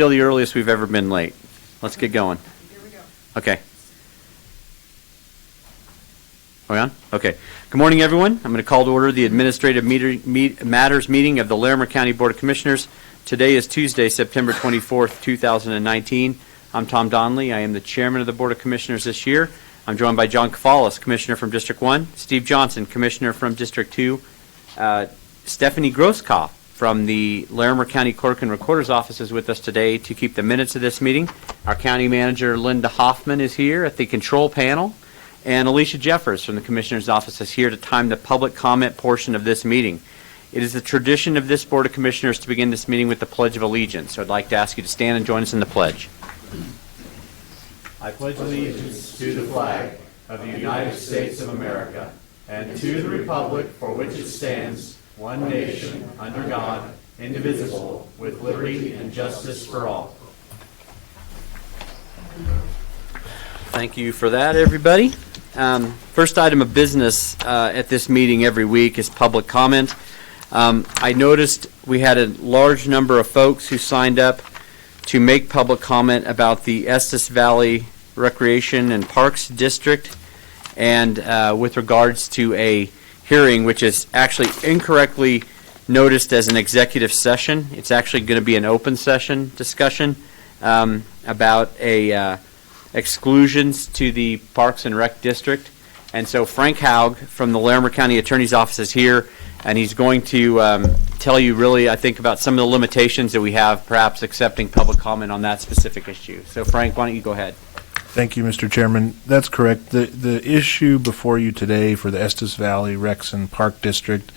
still the earliest we've ever been late. Let's get going. Here we go. Okay. Are we on? Okay. Good morning, everyone. I'm going to call to order the Administrative Matters meeting of the Larimer County Board of Commissioners. Today is Tuesday, September 24th, 2019. I'm Tom Donnelly. I am the Chairman of the Board of Commissioners this year. I'm joined by John Kafalis, Commissioner from District 1, Steve Johnson, Commissioner from District 2, Stephanie Grosskopf from the Larimer County Clerk and Recorder's Office is with us today to keep the minutes of this meeting. Our County Manager, Linda Hoffman, is here at the control panel, and Alicia Jeffers from the Commissioner's Office is here to time the public comment portion of this meeting. It is the tradition of this Board of Commissioners to begin this meeting with the Pledge of Allegiance, so I'd like to ask you to stand and join us in the pledge. I pledge allegiance to the flag of the United States of America and to the republic for which it stands, one nation, under God, indivisible, with liberty and justice for all. Thank you for that, everybody. First item of business at this meeting every week is public comment. I noticed we had a large number of folks who signed up to make public comment about the Estes Valley Recreation and Parks District and with regards to a hearing which is actually incorrectly noticed as an executive session. It's actually going to be an open session discussion about exclusions to the Parks and Rec District. And so Frank Haug from the Larimer County Attorney's Office is here, and he's going to tell you really, I think, about some of the limitations that we have, perhaps accepting public comment on that specific issue. So Frank, why don't you go ahead? Thank you, Mr. Chairman. That's correct. The issue before you today for the Estes Valley Recs and Park District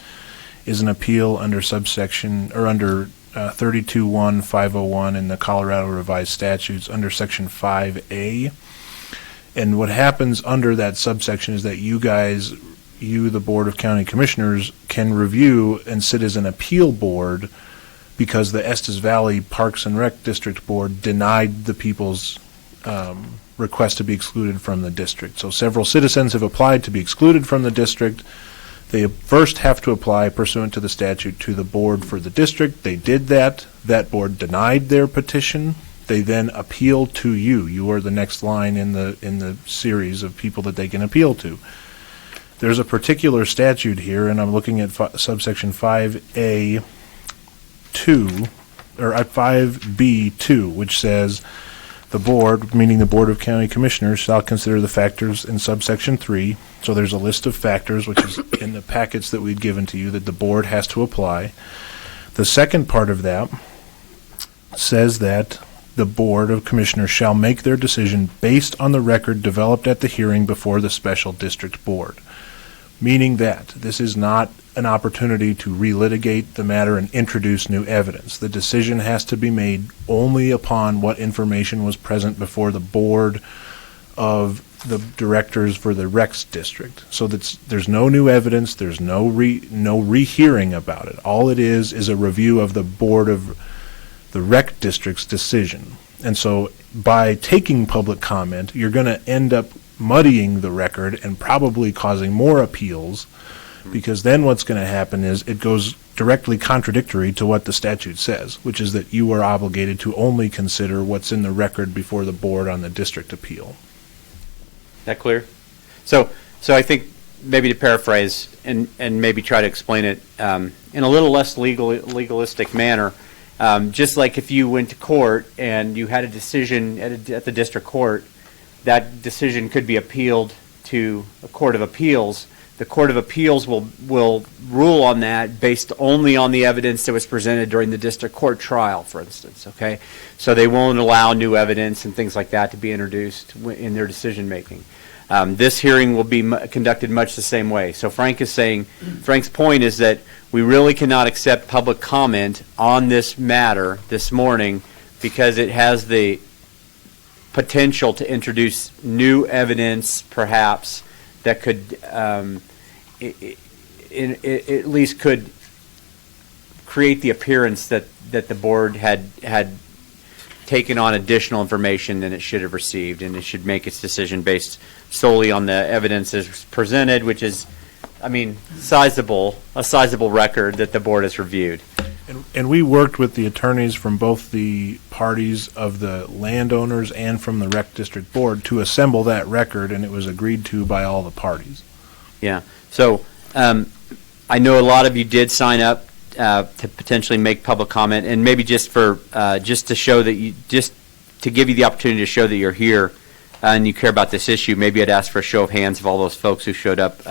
is an appeal under subsection, or under 32-1-501 in the Colorado Revised Statutes under Section 5A. And what happens under that subsection is that you guys, the Board of County Commissioners, can review and sit as an appeal board because the Estes Valley Parks and Rec District Board denied the people's request to be excluded from the district. So several citizens have applied to be excluded from the district. They first have to apply pursuant to the statute to the board for the district. They did that. That board denied their petition. They then appeal to you. You are the next line in the series of people that they can appeal to. There's a particular statute here, and I'm looking at subsection 5A2 or 5B2, which says the board, meaning the Board of County Commissioners, shall consider the factors in subsection 3. So there's a list of factors, which is in the packets that we'd given to you, that the board has to apply. The second part of that says that the Board of Commissioners shall make their decision based on the record developed at the hearing before the Special District Board, meaning that this is not an opportunity to relitigate the matter and introduce new evidence. The decision has to be made only upon what information was present before the board of the directors for the Recs District. So there's no new evidence, there's no rehearing about it. All it is a review of the Board of the Rec District's decision. And so by taking public comment, you're going to end up muddying the record and probably causing more appeals, because then what's going to happen is it goes directly contradictory to what the statute says, which is that you are obligated to only consider what's in the record before the board on the district appeal. That clear? So I think maybe to paraphrase and maybe try to explain it in a little less legalistic manner, just like if you went to court and you had a decision at the district court, that decision could be appealed to a court of appeals. The Court of Appeals will rule on that based only on the evidence that was presented during the district court trial, for instance, okay? So they won't allow new evidence and things like that to be introduced in their decision making. This hearing will be conducted much the same way. So Frank's point is that we really cannot accept public comment on this matter this morning because it has the potential to introduce new evidence, perhaps, that could at least could create the appearance that the board had taken on additional information than it should have received, and it should make its decision based solely on the evidence as presented, which is, I mean, a sizable record that the board has reviewed. And we worked with the attorneys from both the parties of the landowners and from the rec district board to assemble that record, and it was agreed to by all the parties. Yeah. So I know a lot of you did sign up to potentially make public comment, and maybe just for just to show that you just to give you the opportunity to show that you're here and you care about this issue. Maybe I'd ask for a show of hands of all those folks who showed up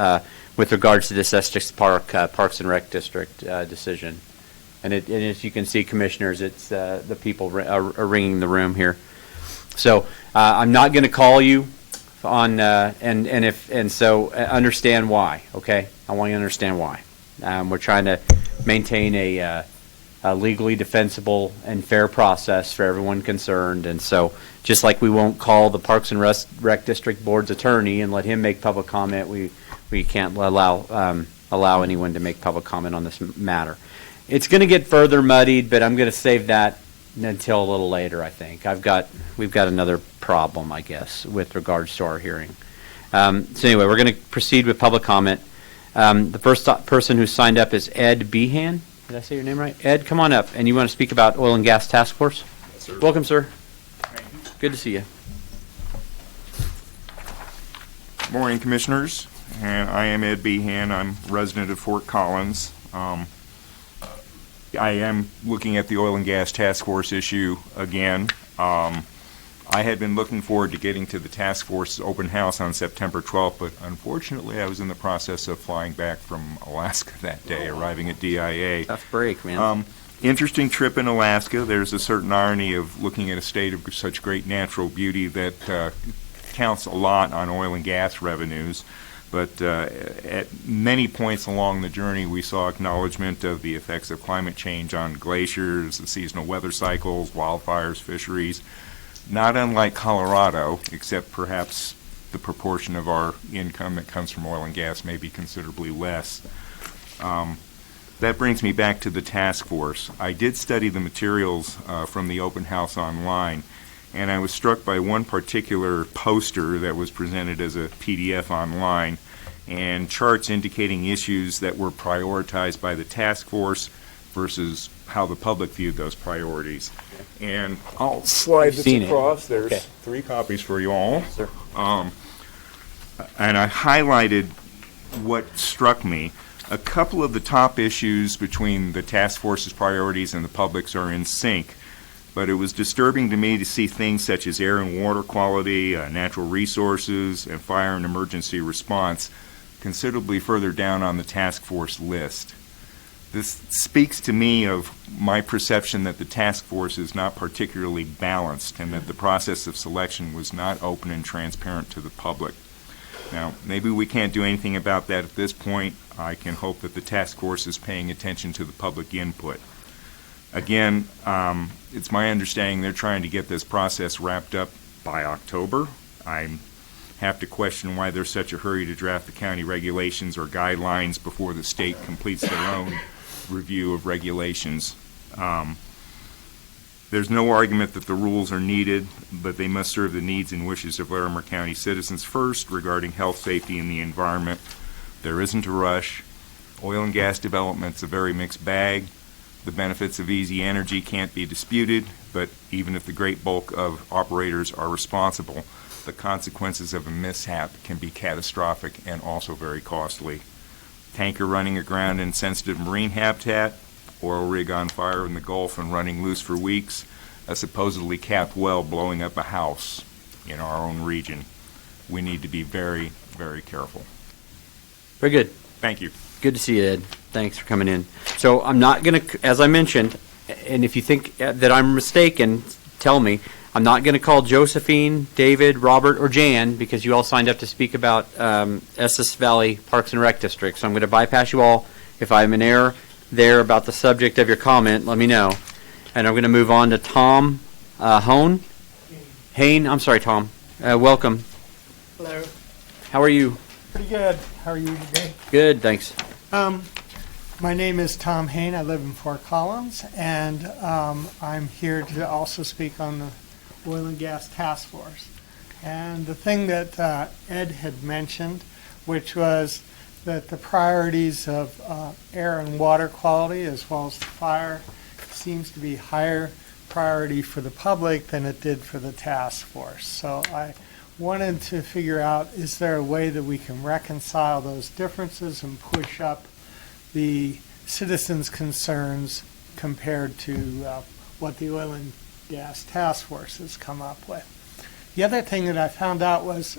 with regards to this Estes Parks and Rec District decision. And as you can see, commissioners, it's the people are ringing the room here. So I'm not going to call you on so understand why. Okay, I want you to understand why. We're trying to maintain a legally defensible and fair process for everyone concerned, and so just like we won't call the Parks and Rec District Board's attorney and let him make public comment, we can't allow anyone to make public comment on this matter. It's going to get further muddied, but I'm going to save that until a little later, I think. We've got another problem, I guess, with regards to our hearing. So anyway, we're going to proceed with public comment. The first person who signed up is Ed Behan. Did I say your name right? Ed, come on up. And you want to speak about Oil and Gas Task Force? Yes, sir. Welcome, sir. Thank you. Good to see you. Good morning, Commissioners. And I am Ed Behan. I'm resident of Fort Collins. I am looking at the Oil and Gas Task Force issue again. I had been looking forward to getting to the task force open house on September 12th, but unfortunately I was in the process of flying back from Alaska that day, arriving at DIA. Tough break, man. Interesting trip in Alaska. There's a certain irony of looking at a state of such great natural beauty that counts a lot on oil and gas revenues. But at many points along the journey, we saw acknowledgement of the effects of climate change on glaciers, the seasonal weather cycles, wildfires, fisheries. Not unlike Colorado, except perhaps the proportion of our income that comes from oil and gas may be considerably less. That brings me back to the task force. I did study the materials from the open house online, and I was struck by one particular poster that was presented as a PDF online, and charts indicating issues that were prioritized by the task force versus how the public viewed those priorities. And I'll slide this across. There's 3 copies for you all. Sir. And I highlighted what struck me. A couple of the top issues between the task force's priorities and the public's are in sync. But it was disturbing to me to see things such as air and water quality, natural resources, and fire and emergency response considerably further down on the task force list. This speaks to me of my perception that the task force is not particularly balanced and that the process of selection was not open and transparent to the public. Now, maybe we can't do anything about that at this point. I can hope that the task force is paying attention to the public input. Again, it's my understanding they're trying to get this process wrapped up by October. I have to question why there's such a hurry to draft the county regulations or guidelines before the state completes their own review of regulations. There's no argument that the rules are needed, but they must serve the needs and wishes of Larimer County citizens first regarding health, safety, and the environment. There isn't a rush. Oil and gas development's a very mixed bag. The benefits of easy energy can't be disputed, but even if the great bulk of operators are responsible, the consequences of a mishap can be catastrophic and also very costly. Tanker running aground in sensitive marine habitat, oil rig on fire in the Gulf and running loose for weeks, a supposedly capped well blowing up a house in our own region. We need to be very, very careful. Very good. Thank you. Good to see you, Ed. Thanks for coming in. So I'm not going to, as I mentioned, and if you think that I'm mistaken, tell me. I'm not going to call Josephine, David, Robert, or Jan because you all signed up to speak about Estes Valley Parks and Rec District. So I'm going to bypass you all. If I'm in error there about the subject of your comment, let me know. And I'm going to move on to Tom Haines. I'm sorry, Tom. Welcome. Hello. How are you? Pretty good. How are you today? Good, thanks. My name is Tom Haines. I live in Fort Collins, and I'm here to also speak on the Oil and Gas Task Force. And the thing that Ed had mentioned, which was that the priorities of air and water quality as well as fire seems to be higher priority for the public than it did for the task force. So I wanted to figure out, is there a way that we can reconcile those differences and push up the citizens' concerns compared to what the oil and gas task force has come up with? The other thing that I found out was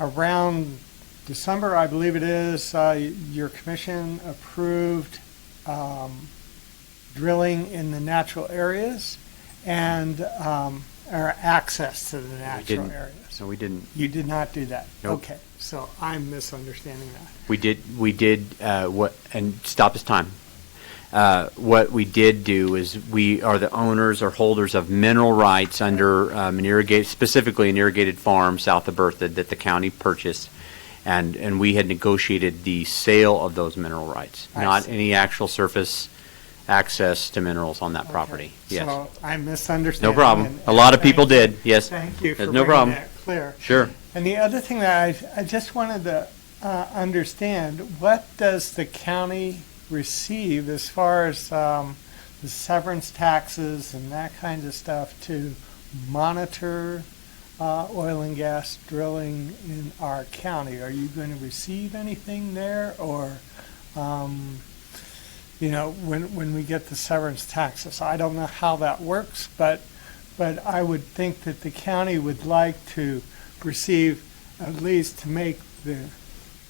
around December, I believe it is, your commission approved drilling in the natural areas and or access to the natural didn't. areas. So we didn't. You did not do that? Nope. Okay, so I'm misunderstanding that. We did, what, and stop this time. What we did do is we are the owners or holders of mineral rights under an irrigated, specifically an irrigated farm south of Berthoud that the county purchased. And we had negotiated the sale of those mineral rights, I not see. any actual surface access to minerals on that property. Okay, Yes. So I'm misunderstanding. No problem. and- A lot of people thank you. did, yes. Thank you for There's no bringing problem. that clear. Sure. And the other thing that I just wanted to understand, what does the county receive as far as the severance taxes and that kind of stuff to monitor oil and gas drilling in our county? Are you going to receive anything there, or, when we get the severance taxes? I don't know how that works, but I would think that the county would like to receive, at least to make the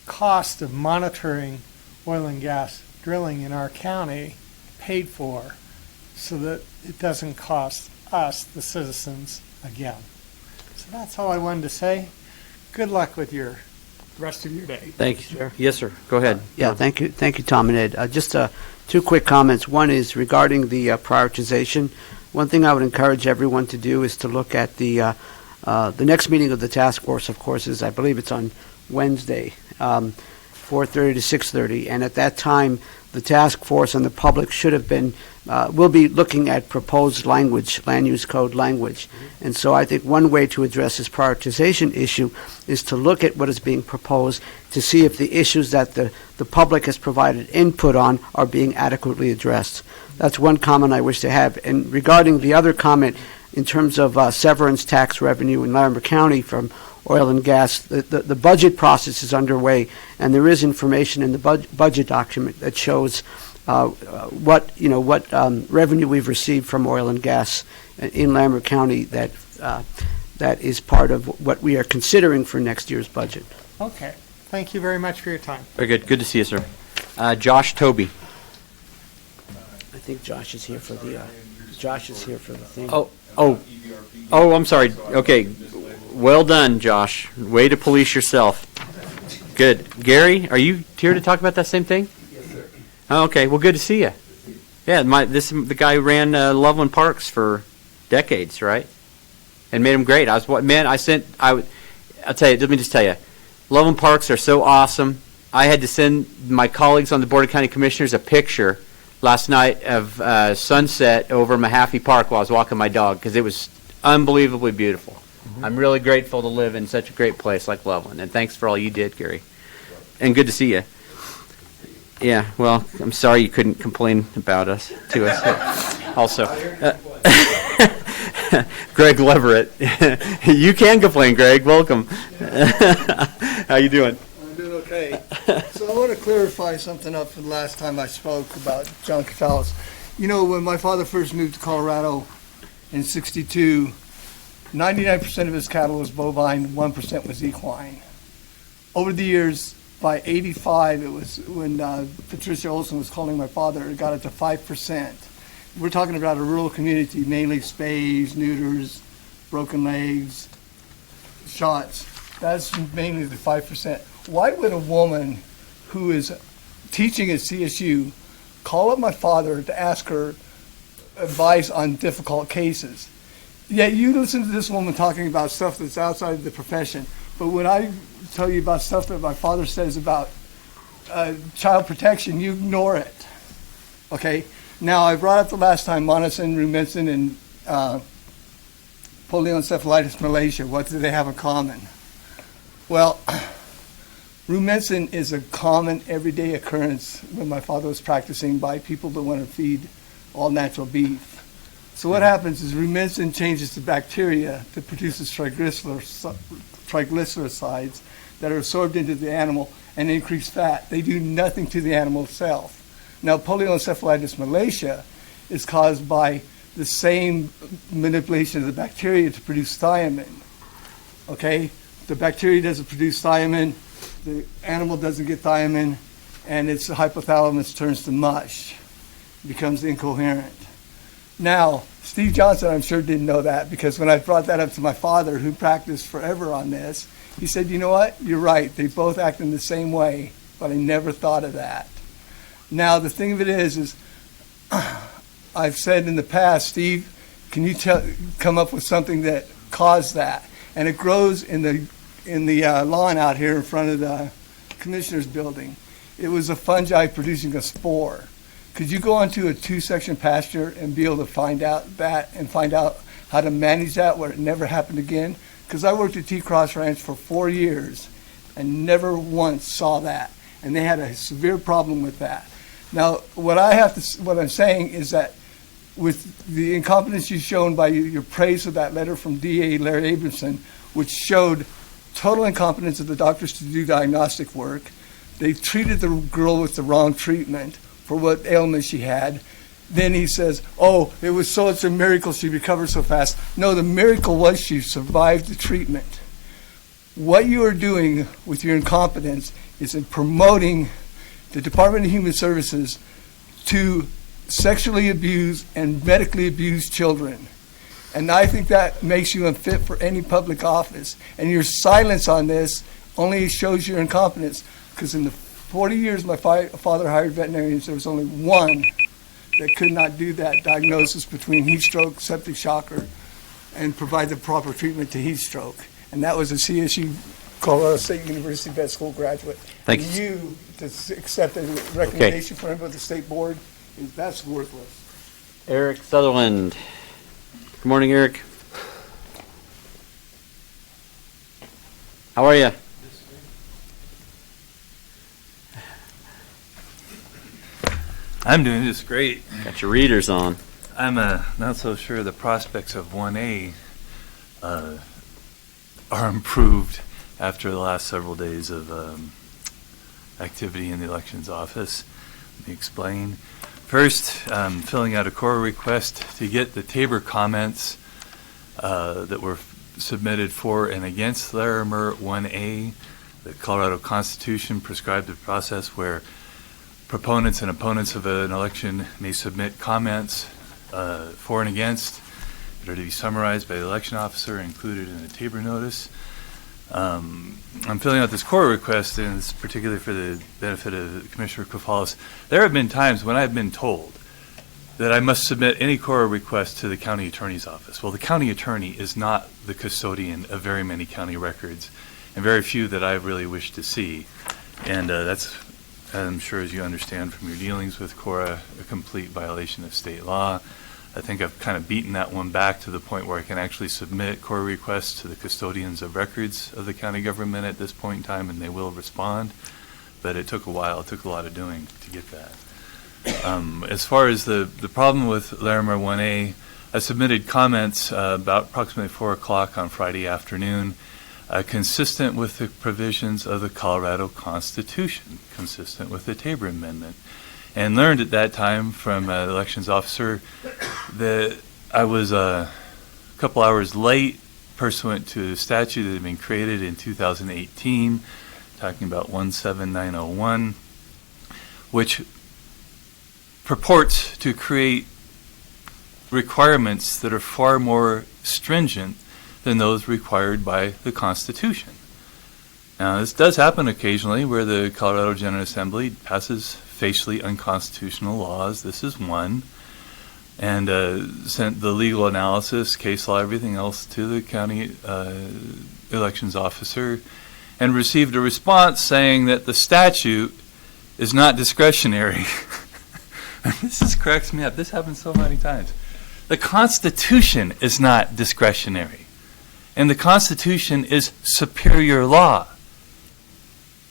cost of monitoring oil and gas drilling in our county paid for, so that it doesn't cost us, the citizens, again. So that's all I wanted to say. Good luck with your rest of your day. Thank you, sir. Yes, sir. Go ahead. Yeah, thank you, Tom and Ed. Just two quick comments. One is regarding the prioritization. One thing I would encourage everyone to do is to look at the next meeting of the task force, of course, is, I believe it's on Wednesday, 4:30 to 6:30, and at that time, the task force and the public should have been, will be looking at proposed language, land use code language. And so I think one way to address this prioritization issue is to look at what is being proposed to see if the issues that the public has provided input on are being adequately addressed. That's one comment I wish to have. And regarding the other comment, in terms of severance tax revenue in Larimer County from oil and gas, the budget process is underway, and there is information in the budget document that shows what revenue we've received from oil and gas in Larimer County that is part of what we are considering for next year's budget. Okay. Thank you very much for your time. Very good. Good to see you, sir. Josh Toby. I think Josh is here for the thing. Oh, I'm sorry. Okay. Well done, Josh. Way to police yourself. Good. Gary, are you here to talk about that same thing? Yes, sir. Oh, okay. Well, good to see you. Yeah, the guy who ran Loveland Parks for decades, right? And made them great. I'll tell you, let me just tell you, Loveland Parks are so awesome. I had to send my colleagues on the Board of County Commissioners a picture last night of sunset over Mahaffey Park while I was walking my dog, because it was unbelievably beautiful. I'm really grateful to live in such a great place like Loveland, and thanks for all you did, Gary. And good to see you. Yeah, well, I'm sorry you couldn't complain about us to us. Also, Greg Leverett, you can complain, Greg. Welcome. How you doing? I'm doing okay. So I want to clarify something up from the last time I spoke about John Cathalis. You know, when my father first moved to Colorado in '62, 99% of his cattle was bovine, 1% was equine. Over the years, by '85, it was when Patricia Olson was calling my father, it got it to 5%. We're talking about a rural community, mainly spays, neuters, broken legs, shots. That's mainly the 5%. Why would a woman who is teaching at CSU call up my father to ask her advice on difficult cases? Yet you listen to this woman talking about stuff that's outside of the profession, but when I tell you about stuff that my father says about child protection, you ignore it. Okay? Now, I brought up the last time monosin, rumensin, and poliencephalitis Malaysia. What do they have in common? Well, Rumensin is a common everyday occurrence when my father was practicing by people that want to feed all natural beef. So what happens is rumensin changes the bacteria that produces triglycerides that are absorbed into the animal and increase fat. They do nothing to the animal itself. Now, polyoencephalitis malacia is caused by the same manipulation of the bacteria to produce thiamine. Okay? The bacteria doesn't produce thiamine, the animal doesn't get thiamine, and its hypothalamus turns to mush, becomes incoherent. Now, Steve Johnson, I'm sure, didn't know that, because when I brought that up to my father, who practiced forever on this, he said, you know what? You're right. They both act in the same way, but I never thought of that. Now, the thing of it is I've said in the past, Steve, can you come up with something that caused that? And it grows in the lawn out here in front of the commissioner's building. It was a fungi producing a spore. Could you go onto a 2-section pasture and be able to find out that and find out how to manage that where it never happened again? Because I worked at T-Cross Ranch for 4 years and never once saw that. And they had a severe problem with that. Now, what I'm saying is that with the incompetence you've shown by your praise of that letter from DA Larry Abramson, which showed total incompetence of the doctors to do diagnostic work, they treated the girl with the wrong treatment for what ailment she had. Then he says, oh, it was such a miracle she recovered so fast. No, the miracle was she survived the treatment. What you are doing with your incompetence is in promoting the Department of Human Services to sexually abuse and medically abuse children. And I think that makes you unfit for any public office. And your silence on this only shows your incompetence, because in the 40 years my father hired veterinarians, there was only one that could not do that diagnosis between heat stroke, septic shock, and provide the proper treatment to heat stroke. And that was a CSU, Colorado State University Vet School graduate. Thank And you. you to accept a recommendation for him with the state board, that's worthless. Eric Sutherland. Good morning, Eric. How are you? I'm doing just great. Got your readers on. I'm not so sure the prospects of 1A are improved after the last several days of activity in the elections office. Let me explain. First, filling out a core request to get the Tabor comments that were submitted for and against Larimer 1A. The Colorado Constitution prescribed a process where proponents and opponents of an election may submit comments for and against that are to be summarized by the election officer and included in a Tabor notice. I'm filling out this core request, and it's particularly for the benefit of Commissioner Kofalos. There have been times when I've been told that I must submit any core request to the county attorney's office. Well, the county attorney is not the custodian of very many county records, and very few that I really wish to see. And that's, I'm sure as you understand from your dealings with Cora, a complete violation of state law. I think I've kind of beaten that one back to the point where I can actually submit core requests to the custodians of records of the county government at this point in time, and they will respond. But it took a while. It took a lot of doing to get that. As far as the problem with Larimer 1A, I submitted comments about approximately 4 o'clock on Friday afternoon, consistent with the provisions of the Colorado Constitution, consistent with the Tabor Amendment, and learned at that time from the elections officer that I was a couple hours late pursuant to a statute that had been created in 2018, talking about 17901, which purports to create requirements that are far more stringent than those required by the Constitution. Now, this does happen occasionally where the Colorado General Assembly passes facially unconstitutional laws. This is one. And sent the legal analysis, case law, everything else to the county elections officer, and received a response saying that the statute is not discretionary. This just cracks me up. This happens so many times. The Constitution is not discretionary. And the Constitution is superior law.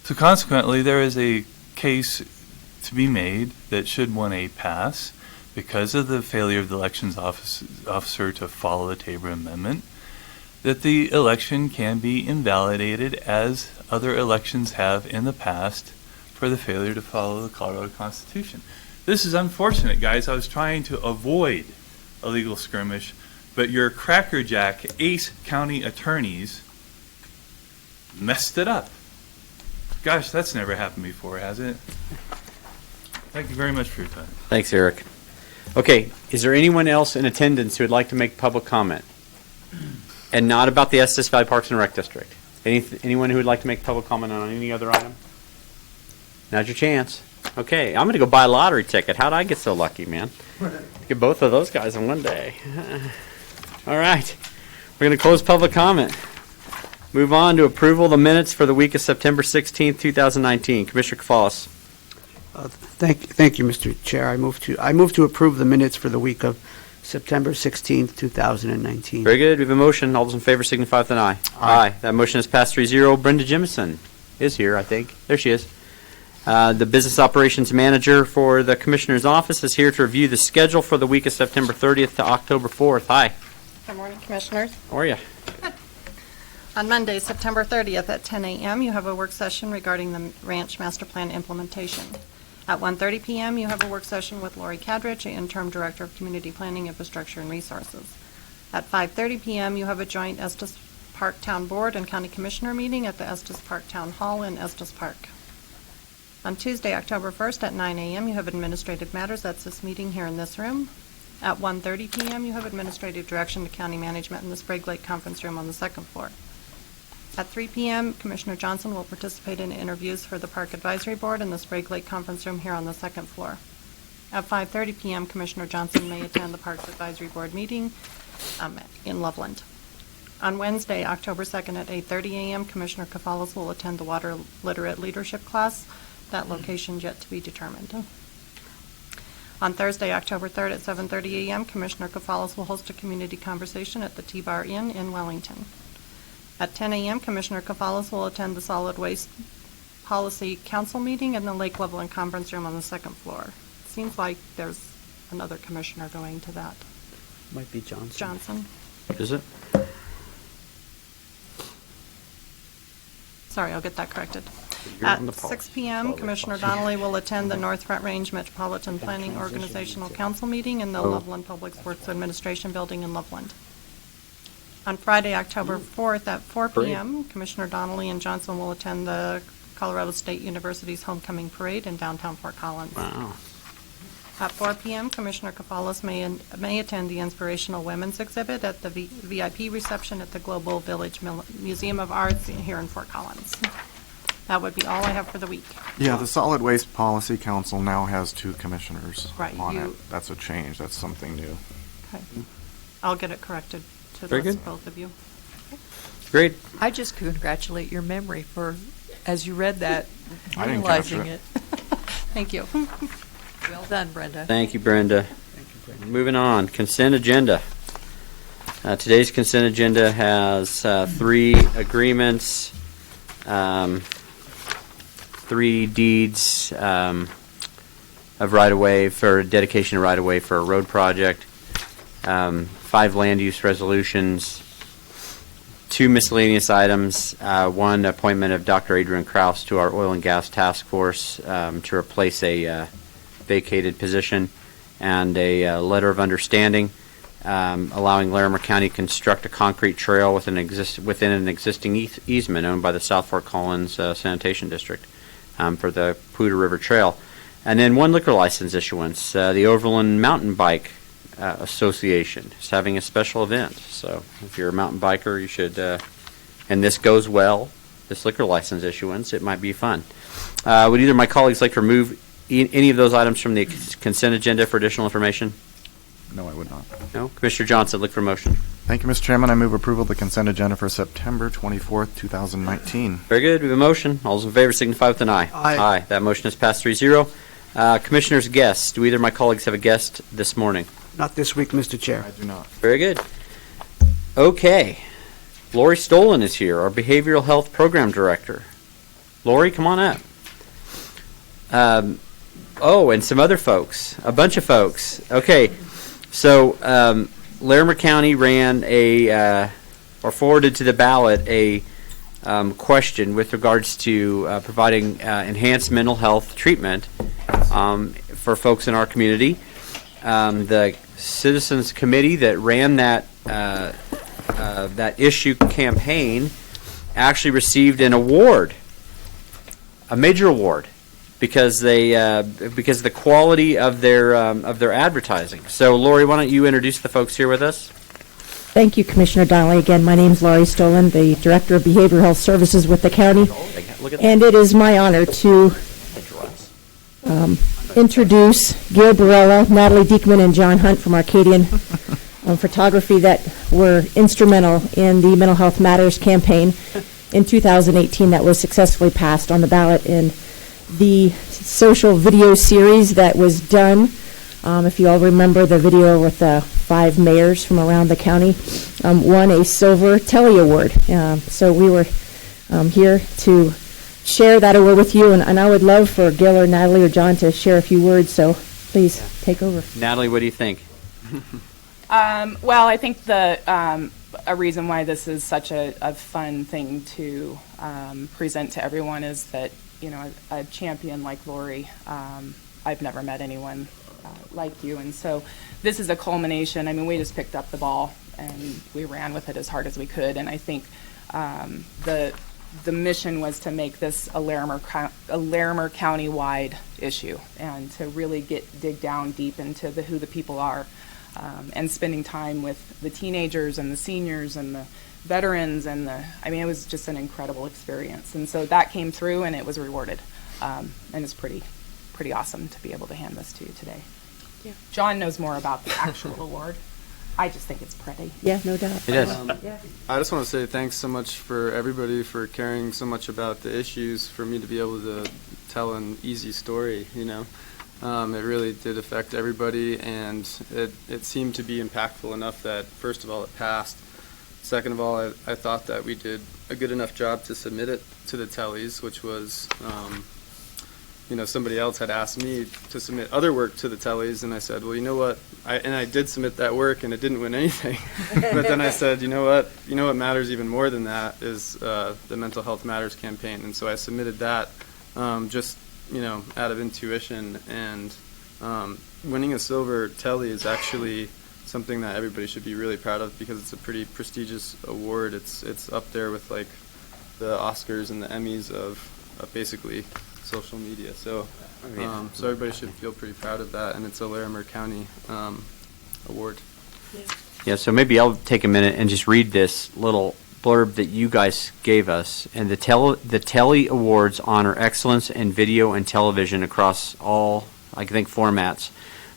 So consequently, there is a case to be made that should 1A pass because of the failure of the elections officer to follow the Tabor Amendment, that the election can be invalidated as other elections have in the past for the failure to follow the Colorado Constitution. This is unfortunate, guys. I was trying to avoid a legal skirmish, but your crackerjack Ace County attorneys messed it up. Gosh, that's never happened before, has it? Thank you very much for your time. Thanks, Eric. Okay, is there anyone else in attendance who would like to make public comment? And not about the Estes Valley Parks and Rec District? Anyone who would like to make public comment on any other item? Now's your chance. Okay, I'm going to go buy a lottery ticket. How'd I get so lucky, man? Get both of those guys in one day. All right, we're going to close public comment. Move on to approval of the minutes for the week of September 16th, 2019. Commissioner Kafalis. Thank you, Mr. Chair. I move to approve the minutes for the week of September 16th, 2019. Very good. We have a motion. All those in favor signify with an aye. Aye. That motion is passed 3-0. Brenda Jimison is here, I think. There she is. The Business Operations Manager for the Commissioner's Office is here to review the schedule for the week of September 30th to October 4th. Hi. Good morning, Commissioners. How are you? On Monday, September 30th at 10 a.m., you have a work session regarding the Ranch Master Plan implementation. At 1:30 p.m., you have a work session with Lori Cadrich, Interim Director of Community Planning, Infrastructure, and Resources. At 5:30 p.m., you have a joint Estes Park Town Board and County Commissioner meeting at the Estes Park Town Hall in Estes Park. On Tuesday, October 1st at 9 a.m., you have administrative matters. That's this meeting here in this room. At 1:30 p.m., you have administrative direction to county management in the Sprague Lake Conference Room on the second floor. At 3 p.m., Commissioner Johnson will participate in interviews for the Park Advisory Board in the Sprague Lake Conference Room here on the second floor. At 5:30 p.m., Commissioner Johnson may attend the Parks Advisory Board meeting in Loveland. On Wednesday, October 2nd at 8:30 a.m., Commissioner Kafalis will attend the Water Literate Leadership class. That location yet to be determined. On Thursday, October 3rd at 7:30 a.m., Commissioner Kafalis will host a community conversation at the T-Bar Inn in Wellington. At 10 a.m., Commissioner Kafalis will attend the Solid Waste Policy Council meeting in the Lake Loveland Conference Room on the second floor. Seems like there's another commissioner going to that. Might be Johnson. Johnson. Is it? Sorry, I'll get that corrected. You're At on the policy. 6 p.m., Commissioner Donnelly will attend the North Front Range Metropolitan Planning Organizational Council meeting in the Loveland Public Works Administration Building in Loveland. On Friday, October 4th at 4 p.m., Commissioner Donnelly and Johnson will attend the Colorado State University's Homecoming Parade in downtown Fort Collins. Wow. At 4 p.m., Commissioner Kafalis may attend the Inspirational Women's Exhibit at the VIP reception at the Global Village Museum of Arts here in Fort Collins. That would be all I have for the week. Yeah, the Solid Waste Policy Council now has 2 commissioners Right, on it. you- That's a change. That's something new. Okay. I'll get it corrected to Very those good. both of you. Great. I just congratulate your memory for, as you read that, I didn't catch realizing it. it. Thank you. Well done, Brenda. Thank you, Brenda. Moving on, consent agenda. Today's consent agenda has 3 agreements, 3 deeds of right-of-way for dedication of right-of-way for a road project, 5 land use resolutions, 2 miscellaneous items, 1 appointment of Dr. Adrian Kraus to our oil and gas task force to replace a vacated position, and a letter of understanding allowing Larimer County to construct a concrete trail within an existing easement owned by the South Fort Collins Sanitation District for the Poudre River Trail. And then 1 liquor license issuance. The Overland Mountain Bike Association is having a special event. So if you're a mountain biker, you should, and this goes well, this liquor license issuance, it might be fun. Would either of my colleagues like to remove any of those items from the consent agenda for additional information? No, I would not. No? Commissioner Johnson, look for a motion. Thank you, Mr. Chairman. I move approval of the consent agenda for September 24th, 2019. Very good. We have a motion. All those in favor signify with an aye. Aye. That motion is passed 3-0. Commissioners' guests. Do either of my colleagues have a guest this morning? Not this week, Mr. Chair. I do not. Very good. Okay. Lori Stolen is here, our Behavioral Health Program Director. Lori, come on up. Oh, and some other folks, a bunch of folks. Okay, so Larimer County ran or forwarded to the ballot a question with regards to providing enhanced mental health treatment for folks in our community. The Citizens Committee that ran that issue campaign actually received an award, a major award, because because of the quality of their advertising. So, Lori, why don't you introduce the folks here with us? Thank you, Commissioner Donnelly. Again, my name is Laurie Stolen, the Director of Behavioral Health Services with the county, and it is my honor to introduce Gil Barella, Natalie Diekman, and John Hunt from Arcadian Photography that were instrumental in the Mental Health Matters campaign in 2018 that was successfully passed on the ballot. In the social video series that was done, if you all remember the video with the 5 mayors from around the county, won a Silver Telly Award. So we were here to share that award with you, and I would love for Gil or Natalie or John to share a few words, so please take over. Natalie, what do you think? Well, I think a reason why this is such a fun thing to present to everyone is that, you know, a champion like Lori, I've never met anyone like you, and so this is a culmination. I mean, we just picked up the ball and we ran with it as hard as we could, and I think the mission was to make this a Larimer County-wide issue and to really dig down deep into who the people are, and spending time with the teenagers and the seniors and the veterans and I mean, it was just an incredible experience, and so that came through and it was rewarded, and it's pretty awesome to be able to hand this to you today. Yeah. John knows more about the actual award. I just think it's pretty. Yeah, no doubt. It is. I just want to say thanks so much for everybody for caring so much about the issues, for me to be able to tell an easy story, you know. It really did affect everybody, and it seemed to be impactful enough that, first of all, it passed. Second of all, I thought that we did a good enough job to submit it to the tellies, which was, you know, somebody else had asked me to submit other work to the tellies, and I said, well, you know what, I did submit that work, and it didn't win anything. But then I said, you know what matters even more than that is the Mental Health Matters campaign, and so I submitted that just, you know, out of intuition, and winning a silver telly is actually something that everybody should be really proud of because it's a pretty prestigious award. It's up there with like the Oscars and the Emmys of basically social media. So so everybody should feel pretty proud of that, and it's a Larimer County award. Yeah, so maybe I'll take a minute and just read this little blurb that you guys gave us. And the Telly Awards honor excellence in video and television across all, I think, formats.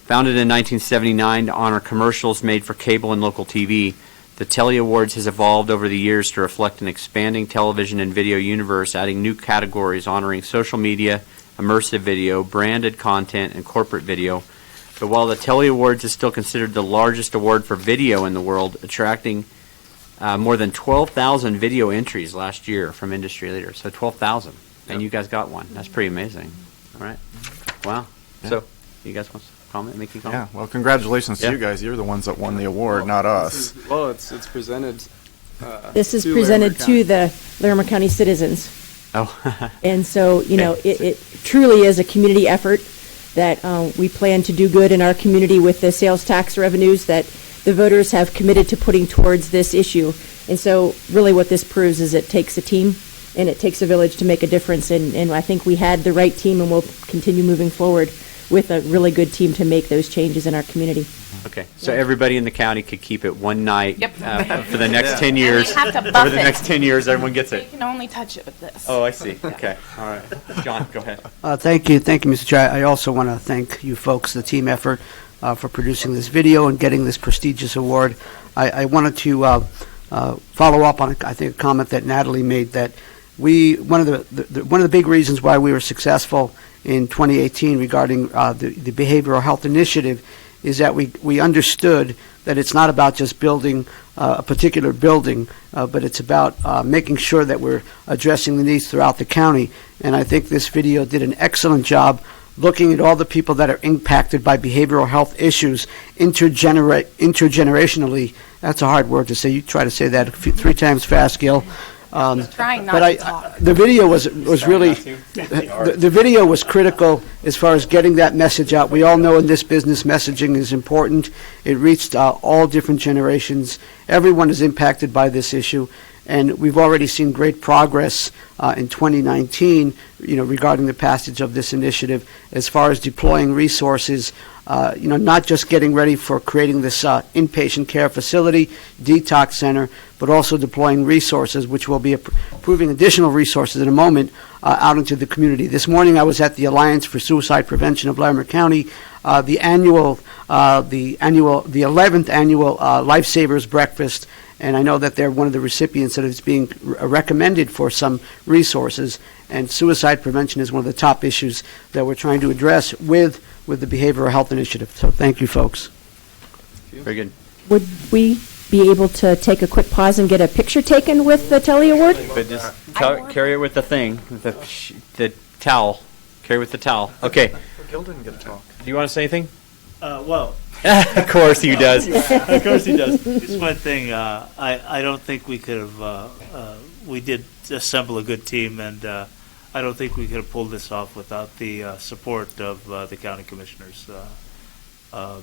Founded in 1979 to honor commercials made for cable and local TV, the Telly Awards has evolved over the years to reflect an expanding television and video universe, adding new categories honoring social media, immersive video, branded content, and corporate video. But while the Telly Awards is still considered the largest award for video in the world, attracting more than 12,000 video entries last year from industry leaders. So 12,000, and you guys got one. That's pretty amazing. All right. Wow. Yeah. So you guys want to comment, make a comment? Yeah, well, congratulations to you guys. You're the ones that won the award, not us. It's presented. This is presented to the Larimer County citizens. Oh. And so, you know, it truly is a community effort that we plan to do good in our community with the sales tax revenues that the voters have committed to putting towards this issue. And so really what this proves is it takes a team and it takes a village to make a difference. And I think we had the right team, and we'll continue moving forward with a really good team to make those changes in our community. Okay, so everybody in the county could keep it one night for the next 10 And years. we have to Over buff the it. next 10 years, everyone gets You it. can only touch it with this. Oh, I see. Okay, all right. John, go ahead. Thank you, Mr. Chair. I also want to thank you folks, the team effort, for producing this video and getting this prestigious award. I wanted to follow up on, I think, a comment that Natalie made, that one of the big reasons why we were successful in 2018 regarding the Behavioral Health Initiative is that we understood that it's not about just building a particular building, but it's about making sure that we're addressing the needs throughout the county. And I think this video did an excellent job looking at all the people that are impacted by behavioral health issues intergenerationally. That's a hard word to say. You try to say that 3 times fast, Gil. Trying not But to talk. the video was really, the video was critical as far as getting that message out. We all know in this business messaging is important. It reached all different generations. Everyone is impacted by this issue, and we've already seen great progress in 2019, regarding the passage of this initiative as far as deploying resources. Not just getting ready for creating this inpatient care facility, detox center, but also deploying resources, which will be approving additional resources in a moment out into the community. This morning I was at the Alliance for Suicide Prevention of Larimer County, the 11th annual Lifesavers Breakfast, and I know that they're one of the recipients that is being recommended for some resources, and suicide prevention is one of the top issues that we're trying to address with the Behavioral Health Initiative. So thank you, folks. Very good. Would we be able to take a quick pause and get a picture taken with the Telly Award? But just carry it with the thing, with the towel. Carry with the towel. Okay. Gil didn't get to talk. Do you want to say anything? Well, Of course he does. of course he does. Just one thing, I don't think we could have, we did assemble a good team, and I don't think we could have pulled this off without the support of the county commissioners.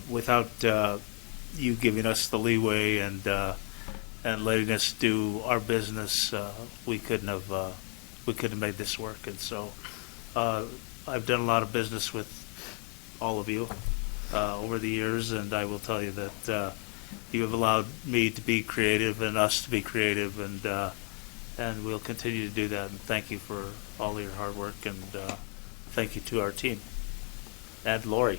Without you giving us the leeway and letting us do our business, we couldn't have made this work. And so I've done a lot of business with all of you over the years, and I will tell you that you have allowed me to be creative and us to be creative, and we'll continue to do that. And thank you for all of your hard work, and thank you to our team and Lori.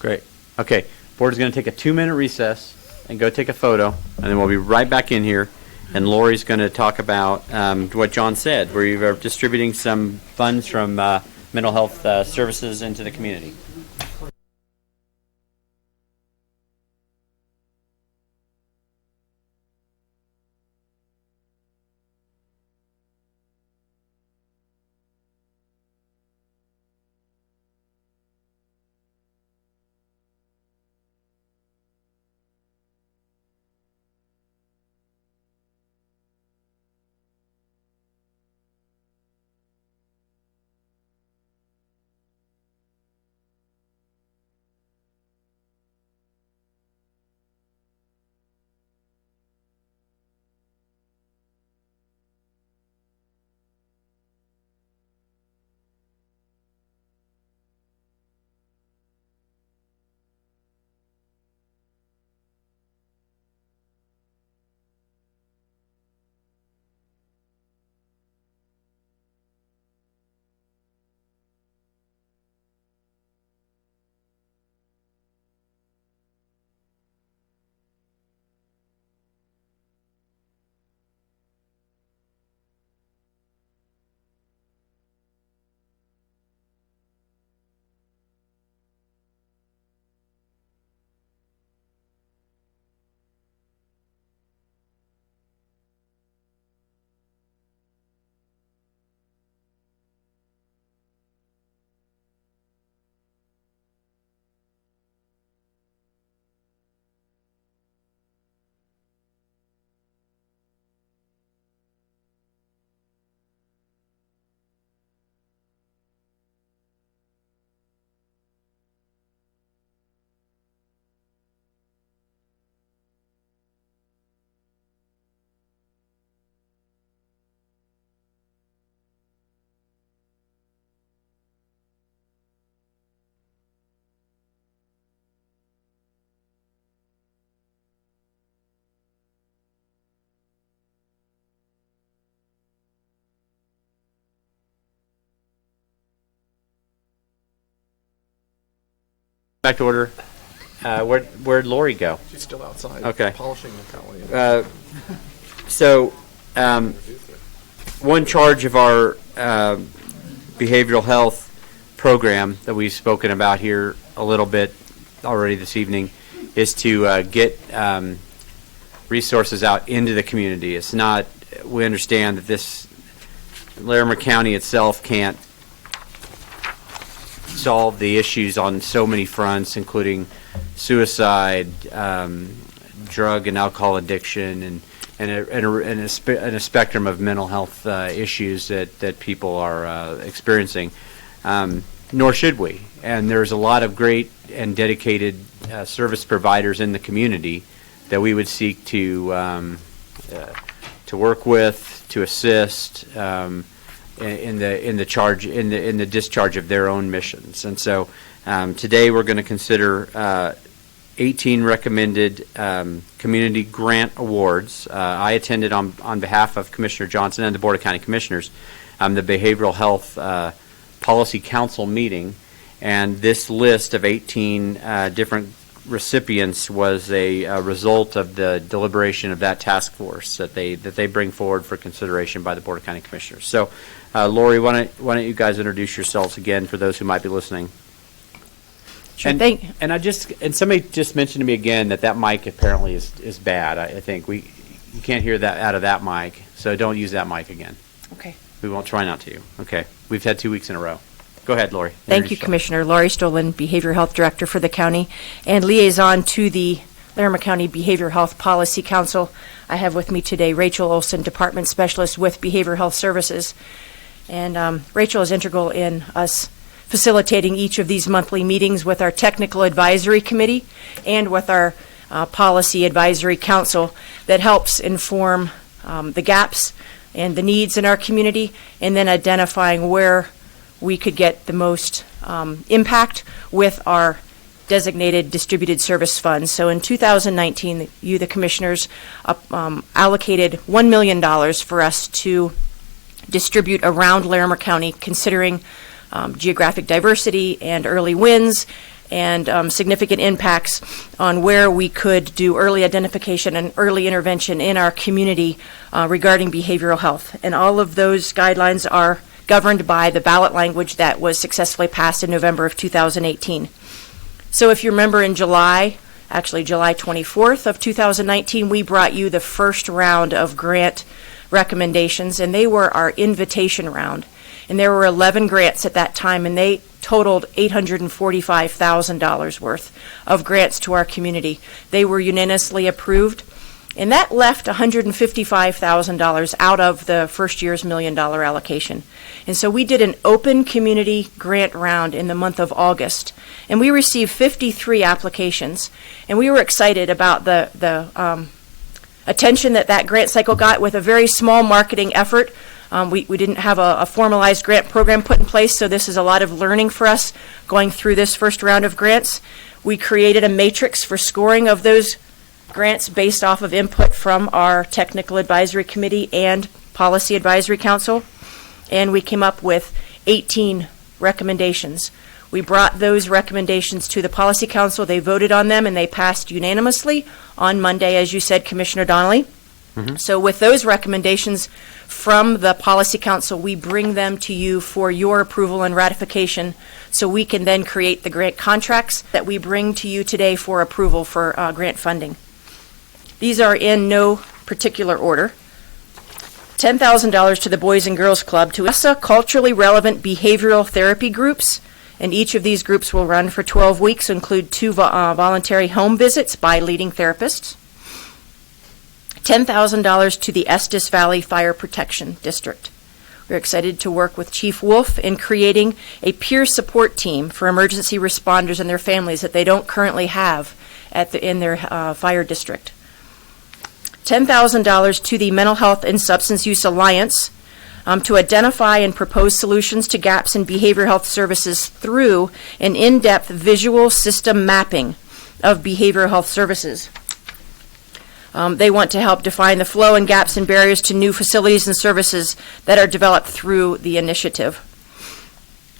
Great. Okay. Board is going to take a 2-minute recess and go take a photo, and then we'll be right back in here. And Lori's going to talk about what John said, where you are distributing some funds from mental health services into the community. Back to order. Where'd Lori go? She's still outside. Okay. Polishing the towel. So, one charge of our behavioral health program that we've spoken about here a little bit already this evening is to get resources out into the community. It's not, we understand that this Larimer County itself can't solve the issues on so many fronts, including suicide, drug and alcohol addiction, and a spectrum of mental health issues that people are experiencing. Nor should we. And there's a lot of great and dedicated service providers in the community that we would seek to work with, to assist in the discharge of their own missions. And so today we're going to consider 18 recommended community grant awards. I attended on behalf of Commissioner Johnson and the Board of County Commissioners the Behavioral Health Policy Council meeting, and this list of 18 different recipients was a result of the deliberation of that task force that they bring forward for consideration by the Board of County Commissioners. So, Lori, why don't you guys introduce yourselves again for those who might be listening? Sure, And somebody just mentioned to me again that mic apparently is bad. I think you can't hear that out of that mic, so don't use that mic again. Okay. We won't try not to. Okay. We've had 2 weeks in a row. Go ahead, Lori. Thank you, Commissioner. Lori Stolen, Behavioral Health Director for the county, and liaison to the Larimer County Behavioral Health Policy Council. I have with me today Rachel Olson, Department Specialist with Behavioral Health Services. And Rachel is integral in us facilitating each of these monthly meetings with our Technical Advisory Committee and with our Policy Advisory Council that helps inform the gaps and the needs in our community, and then identifying where we could get the most impact with our designated distributed service funds. So in 2019, you, the commissioners, allocated $1 million for us to distribute around Larimer County, considering geographic diversity and early wins and significant impacts on where we could do early identification and early intervention in our community regarding behavioral health. And all of those guidelines are governed by the ballot language that was successfully passed in November of 2018. So if you remember in July 24th of 2019, we brought you the first round of grant recommendations, and they were our invitation round. And there were 11 grants at that time, and they totaled $845,000 worth of grants to our community. They were unanimously approved, and that left $155,000 out of the first year's $1 million allocation. And so we did an open community grant round in the month of August, and we received 53 applications, and we were excited about the attention that grant cycle got with a very small marketing effort. We didn't have a formalized grant program put in place, so this is a lot of learning for us going through this first round of grants. We created a matrix for scoring of those grants based off of input from our Technical Advisory Committee and Policy Advisory Council, and we came up with 18 recommendations. We brought those recommendations to the Policy Council. They voted on them, and they passed unanimously on Monday, as you said, Commissioner Donnelly. Mm-hmm. So with those recommendations from the Policy Council, we bring them to you for your approval and ratification, so we can then create the grant contracts that we bring to you today for approval for grant funding. These are in no particular order. $10,000 to the Boys and Girls Club to ESSA culturally relevant behavioral therapy groups, and each of these groups will run for 12 weeks, include 2 voluntary home visits by leading therapists. $10,000 to the Estes Valley Fire Protection District. We're excited to work with Chief Wolf in creating a peer support team for emergency responders and their families that they don't currently have in their fire district. $10,000 to the Mental Health and Substance Use Alliance to identify and propose solutions to gaps in behavioral health services through an in-depth visual system mapping of behavioral health services. They want to help define the flow and gaps and barriers to new facilities and services that are developed through the initiative.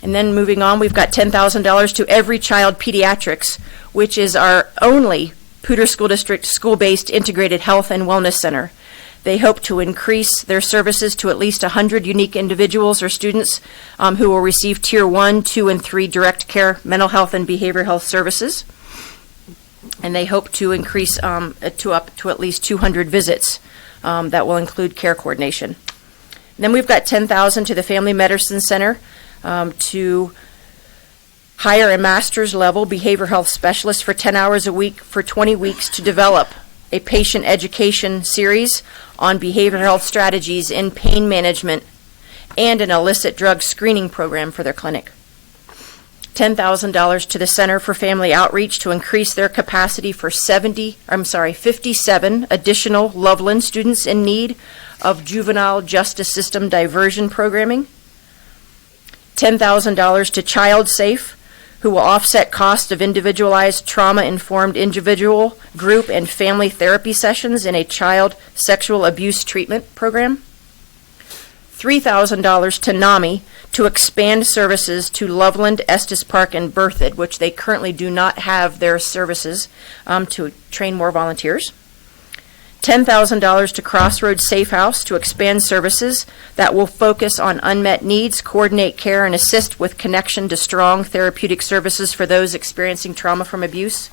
And then moving on, we've got $10,000 to Every Child Pediatrics, which is our only Poudre School District school-based integrated health and wellness center. They hope to increase their services to at least 100 unique individuals or students who will receive Tier 1, 2, and 3 direct care mental health and behavioral health services. and they hope to increase to up to at least 200 visits. That will include care coordination. Then we've got $10,000 to the Family Medicine Center to hire a master's level behavioral health specialist for 10 hours a week for 20 weeks to develop a patient education series on behavioral health strategies in pain management and an illicit drug screening program for their clinic. $10,000 to the Center for Family Outreach to increase their capacity for 57 additional Loveland students in need of juvenile justice system diversion programming. $10,000 to Child Safe, who will offset costs of individualized trauma-informed individual, group, and family therapy sessions in a child sexual abuse treatment program. $3,000 to NAMI to expand services to Loveland, Estes Park, and Berthoud, which they currently do not have their services, to train more volunteers. $10,000 to Crossroads Safe House to expand services that will focus on unmet needs, coordinate care, and assist with connection to strong therapeutic services for those experiencing trauma from abuse.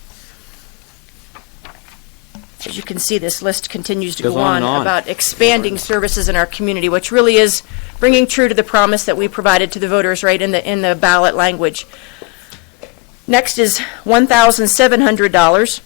As you can see, this list continues to go on about expanding services in our community, which really is bringing true to the promise that we provided to the voters, right, in the ballot language. Next is $1,700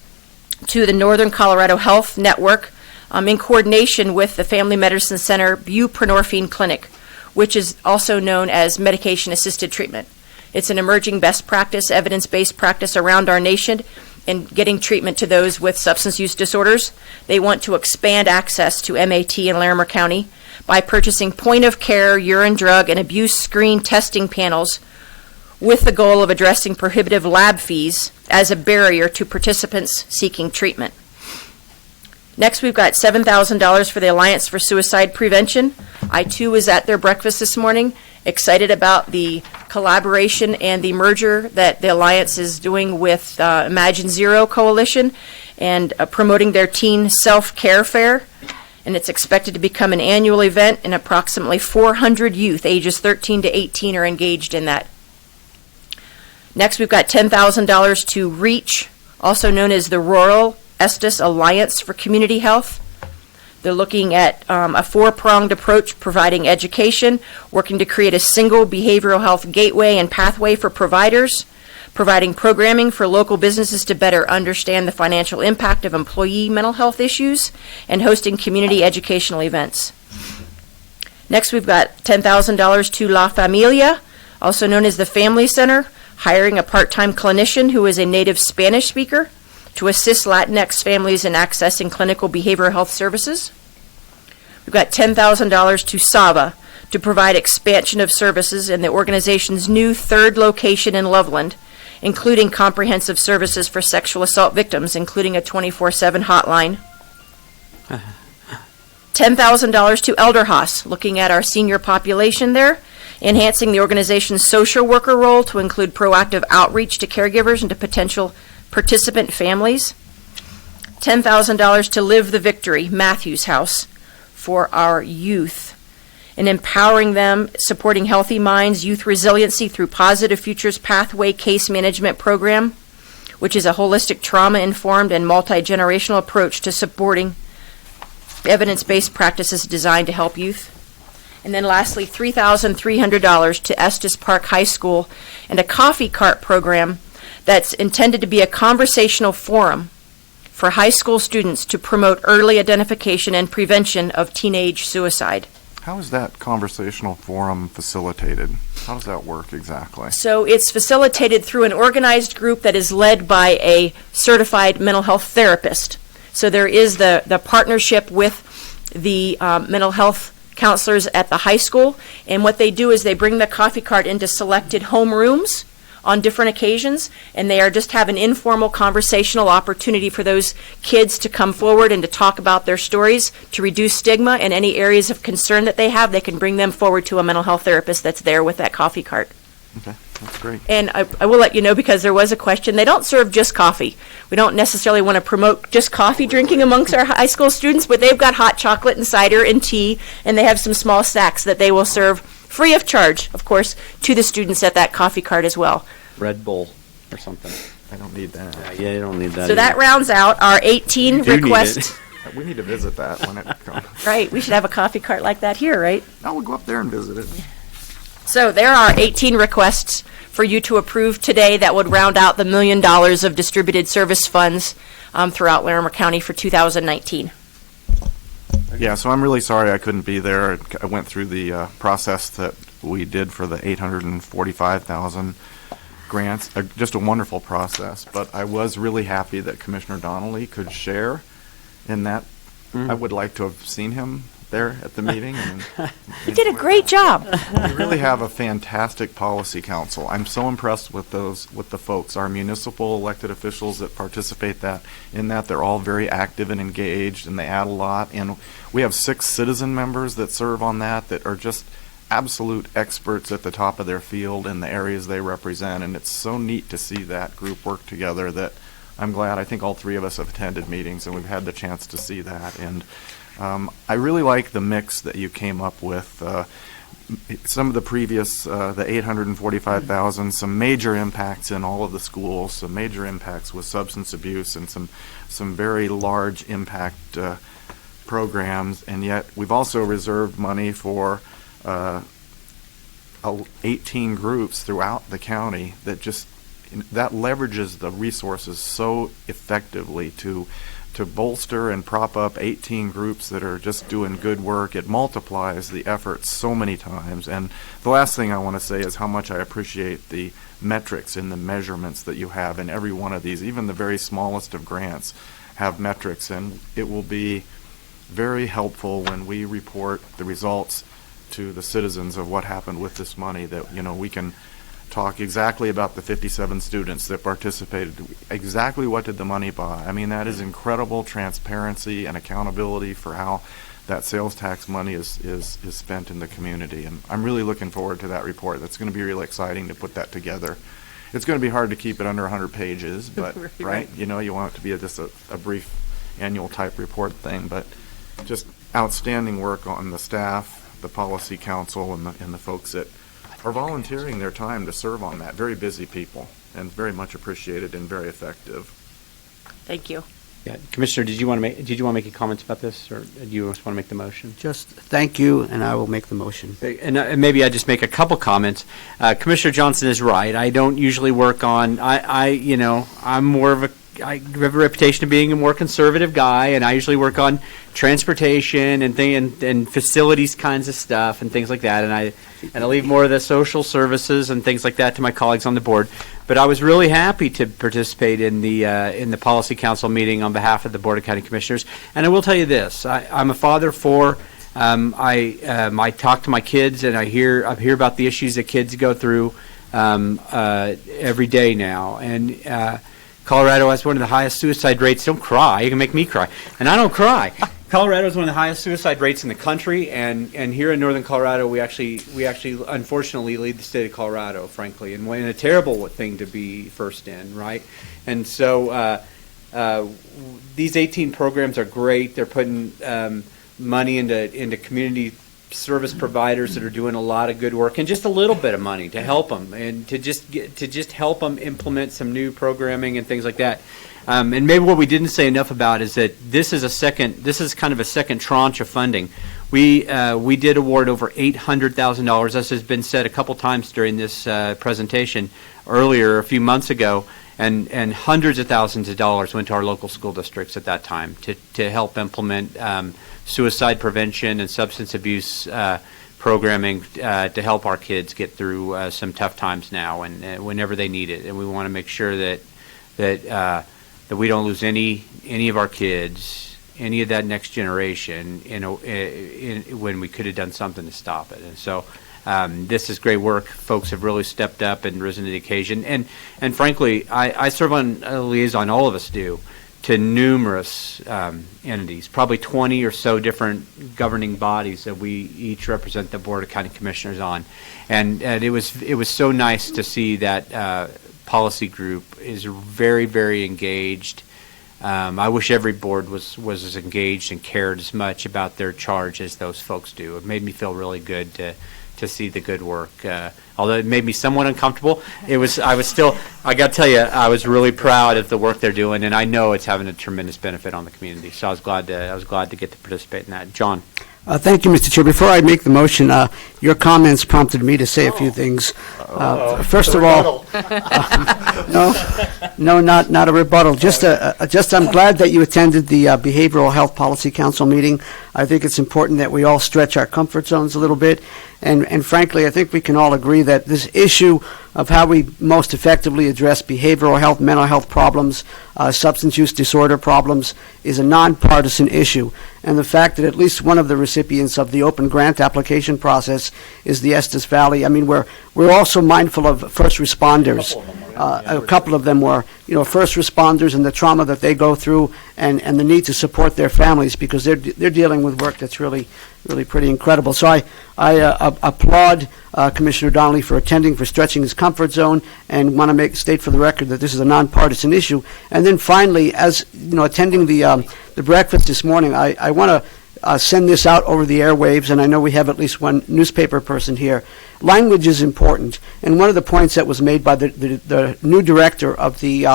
to the Northern Colorado Health Network in coordination with the Family Medicine Center buprenorphine clinic, which is also known as medication-assisted treatment. It's an emerging best practice, evidence-based practice around our nation in getting treatment to those with substance use disorders. They want to expand access to MAT in Larimer County by purchasing point-of-care urine, drug, and abuse screen testing panels with the goal of addressing prohibitive lab fees as a barrier to participants seeking treatment. Next, we've got $7,000 for the Alliance for Suicide Prevention. I, too, was at their breakfast this morning, excited about the collaboration and the merger that the Alliance is doing with Imagine Zero Coalition and promoting their teen self-care fair. And it's expected to become an annual event, and approximately 400 youth ages 13 to 18 are engaged in that. Next, we've got $10,000 to REACH, also known as the Rural Estes Alliance for Community Health. They're looking at a four-pronged approach, providing education, working to create a single behavioral health gateway and pathway for providers, providing programming for local businesses to better understand the financial impact of employee mental health issues, and hosting community educational events. Next, we've got $10,000 to La Familia, also known as the Family Center, hiring a part-time clinician who is a native Spanish speaker to assist Latinx families in accessing clinical behavioral health services. We've got $10,000 to SAVA to provide expansion of services in the organization's new third location in Loveland, including comprehensive services for sexual assault victims, including a 24/7 hotline. $10,000 to Elder Haas, looking at our senior population there, enhancing the organization's social worker role to include proactive outreach to caregivers and to potential participant families. $10,000 to Live the Victory, Matthews House, for our youth, and empowering them, supporting Healthy Minds Youth Resiliency through Positive Futures Pathway Case Management Program, which is a holistic trauma-informed and multi-generational approach to supporting evidence-based practices designed to help youth. And then lastly, $3,300 to Estes Park High School and a coffee cart program that's intended to be a conversational forum for high school students to promote early identification and prevention of teenage suicide. How is that conversational forum facilitated? How does that work exactly? So it's facilitated through an organized group that is led by a certified mental health therapist. So there is the partnership with the mental health counselors at the high school, and what they do is they bring the coffee cart into selected home rooms on different occasions, and they are just have an informal conversational opportunity for those kids to come forward and to talk about their stories, to reduce stigma and any areas of concern that they have. They can bring them forward to a mental health therapist that's there with that coffee cart. Okay, that's great. And I will let you know, because there was a question, they don't serve just coffee. We don't necessarily want to promote just coffee drinking amongst our high school students, but they've got hot chocolate and cider and tea, and they have some small snacks that they will serve free of charge, of course, to the students at that coffee cart as well. Red Bull or something. I don't need that. Yeah, you don't need that. So that rounds out our 18 You do need requests. it. We need to visit that when it comes. Right, we should have a coffee cart like that here, right? No, we'll go up there and visit it. So there are 18 requests for you to approve today that would round out the $1 million of distributed service funds throughout Larimer County for 2019. Yeah, so I'm really sorry I couldn't be there. I went through the process that we did for the 845,000 grants. Just a wonderful process, but I was really happy that Commissioner Donnelly could share in that. I would like to have seen him there at the meeting. And You did a great job. we really have a fantastic policy council. I'm so impressed with the folks, our municipal elected officials that participate in that. They're all very active and engaged, and they add a lot. And we have 6 citizen members that serve on that are just absolute experts at the top of their field in the areas they represent. And it's so neat to see that group work together that I'm glad. I think all 3 of us have attended meetings, and we've had the chance to see that. And I really like the mix that you came up with. Some of the previous, the 845,000, some major impacts in all of the schools, some major impacts with substance abuse, and some very large impact programs. And yet we've also reserved money for 18 groups throughout the county that leverages the resources so effectively to bolster and prop up 18 groups that are just doing good work. It multiplies the efforts so many times. And the last thing I want to say is how much I appreciate the metrics and the measurements that you have in every one of these. Even the very smallest of grants have metrics, and it will be very helpful when we report the results to the citizens of what happened with this money, that we can talk exactly about the 57 students that participated, exactly what did the money buy. I mean, that is incredible transparency and accountability for how that sales tax money is spent in the community. And I'm really looking forward to that report. That's going to be really exciting to put that together. It's going to be hard to keep it under 100 pages, but right? You want it to be just a brief annual type report thing, but just outstanding work on the staff, the policy council, and the folks that are volunteering their time to serve on that. Very busy people, and very much appreciated and very effective. Thank you. Yeah, Commissioner, did you want to make any comments about this, or do you just want to make the motion? Just thank you, and I will make the motion. And maybe I just make a couple comments. Commissioner Johnson is right. I don't usually work on. I'm more of I have a reputation of being a more conservative guy, and I usually work on transportation and facilities kinds of stuff and things like that. And I leave more of the social services and things like that to my colleagues on the board. But I was really happy to participate in the policy council meeting on behalf of the Board of County Commissioners. And I will tell you this: I'm a father of 4. I talk to my kids, and I hear about the issues that kids go through every day now. And Colorado has one of the highest suicide rates. Don't cry. You can make me cry. And I don't cry. Colorado is one of the highest suicide rates in the country, and here in northern Colorado, we actually unfortunately lead the state of Colorado, frankly, and a terrible thing to be first in, right? And so these 18 programs are great. They're putting money into community service providers that are doing a lot of good work, and just a little bit of money to help them and to just help them implement some new programming and things like that. And maybe what we didn't say enough about is that this is kind of a second tranche of funding. We did award over $800,000, as has been said a couple times during this presentation earlier, a few months ago, and hundreds of thousands of dollars went to our local school districts at that time to help implement suicide prevention and substance abuse programming to help our kids get through some tough times now and whenever they need it. And we want to make sure that we don't lose any of our kids, any of that next generation, when we could have done something to stop it. And so this is great work. Folks have really stepped up and risen to the occasion. And frankly, I serve on a liaison, all of us do, to numerous entities, probably 20 or so different governing bodies that we each represent the Board of County Commissioners on. And it was so nice to see that policy group is very, very engaged. I wish every board was as engaged and cared as much about their charge as those folks do. It made me feel really good to to see the good work. Although it made me somewhat uncomfortable, I was still, I got to tell you, I was really proud of the work they're doing, and I know it's having a tremendous benefit on the community. So I was glad to get to participate in that. John. Thank you, Mr. Chair. Before I make the motion, your comments prompted me to say a few things. First of all, no, not a rebuttal. Just I'm glad that you attended the Behavioral Health Policy Council meeting. I think it's important that we all stretch our comfort zones a little bit. And frankly, I think we can all agree that this issue of how we most effectively address behavioral health, mental health problems, substance use disorder problems is a nonpartisan issue. And the fact that at least one of the recipients of the open grant application process is the Estes Valley. I mean, we're also mindful of first responders. A couple of them were, first responders and the trauma that they go through, and the need to support their families because they're dealing with work that's really pretty incredible. So I applaud Commissioner Donnelly for attending, for stretching his comfort zone, and want to state for the record that this is a nonpartisan issue. And then finally, as attending the breakfast this morning, I want to send this out over the airwaves, and I know we have at least one newspaper person here. Language is important, and one of the points that was made by the new director of the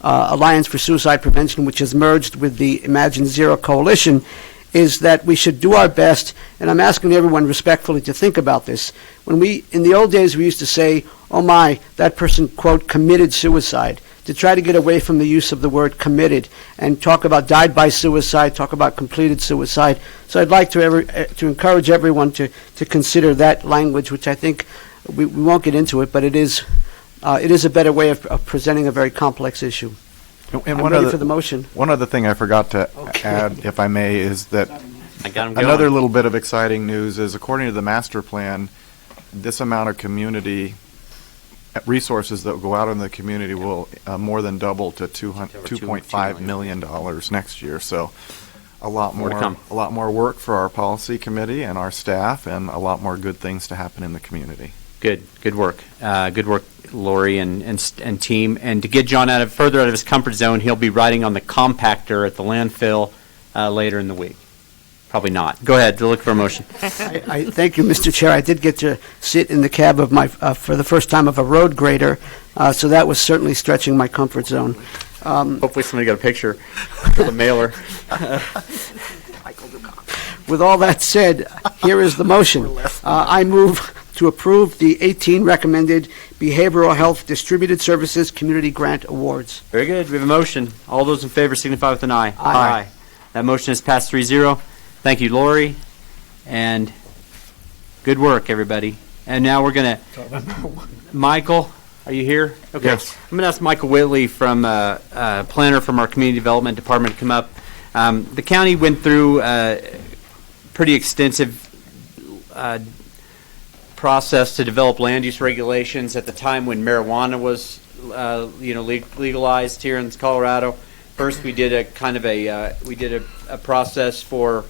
Alliance for Suicide Prevention, which has merged with the Imagine Zero Coalition, is that we should do our best, and I'm asking everyone respectfully to think about this. In the old days, we used to say, oh my, that person, quote, committed suicide, to try to get away from the use of the word committed and talk about died by suicide, talk about completed suicide. So I'd like to encourage everyone to consider that language, which I think we won't get into it, but it is a better way of presenting a very complex issue. And I'm ready for the motion. One other thing I forgot to add, if I may, is that I got him going. another little bit of exciting news is, according to the master plan, this amount of community resources that will go out in the community will more than double to $2.5 million next year. So a lot more work for our policy committee and our staff, and a lot more good things to happen in the community. Good work, Lori and team. And to get John further out of his comfort zone, he'll be riding on the compactor at the landfill later in the week. Probably not. Go ahead. Look for a motion. I thank you, Mr. Chair. I did get to sit in the cab of for the first time of a road grader, so that was certainly stretching my comfort zone. Hopefully somebody got a picture for the mailer. With all that said, here is the motion. I move to approve the 18 recommended Behavioral Health Distributed Services Community Grant Awards. Very good. We have a motion. All those in favor signify with an aye. Aye. That motion has passed 3-0. Thank you, Lori, and good work, everybody. And now we're going to, Michael, are you here? Okay. Yes. I'm going to ask Michael Whitley, from planner from our Community Development Department, to come up. The county went through a pretty extensive process to develop land use regulations at the time when marijuana was, legalized here in Colorado. First, we did a process for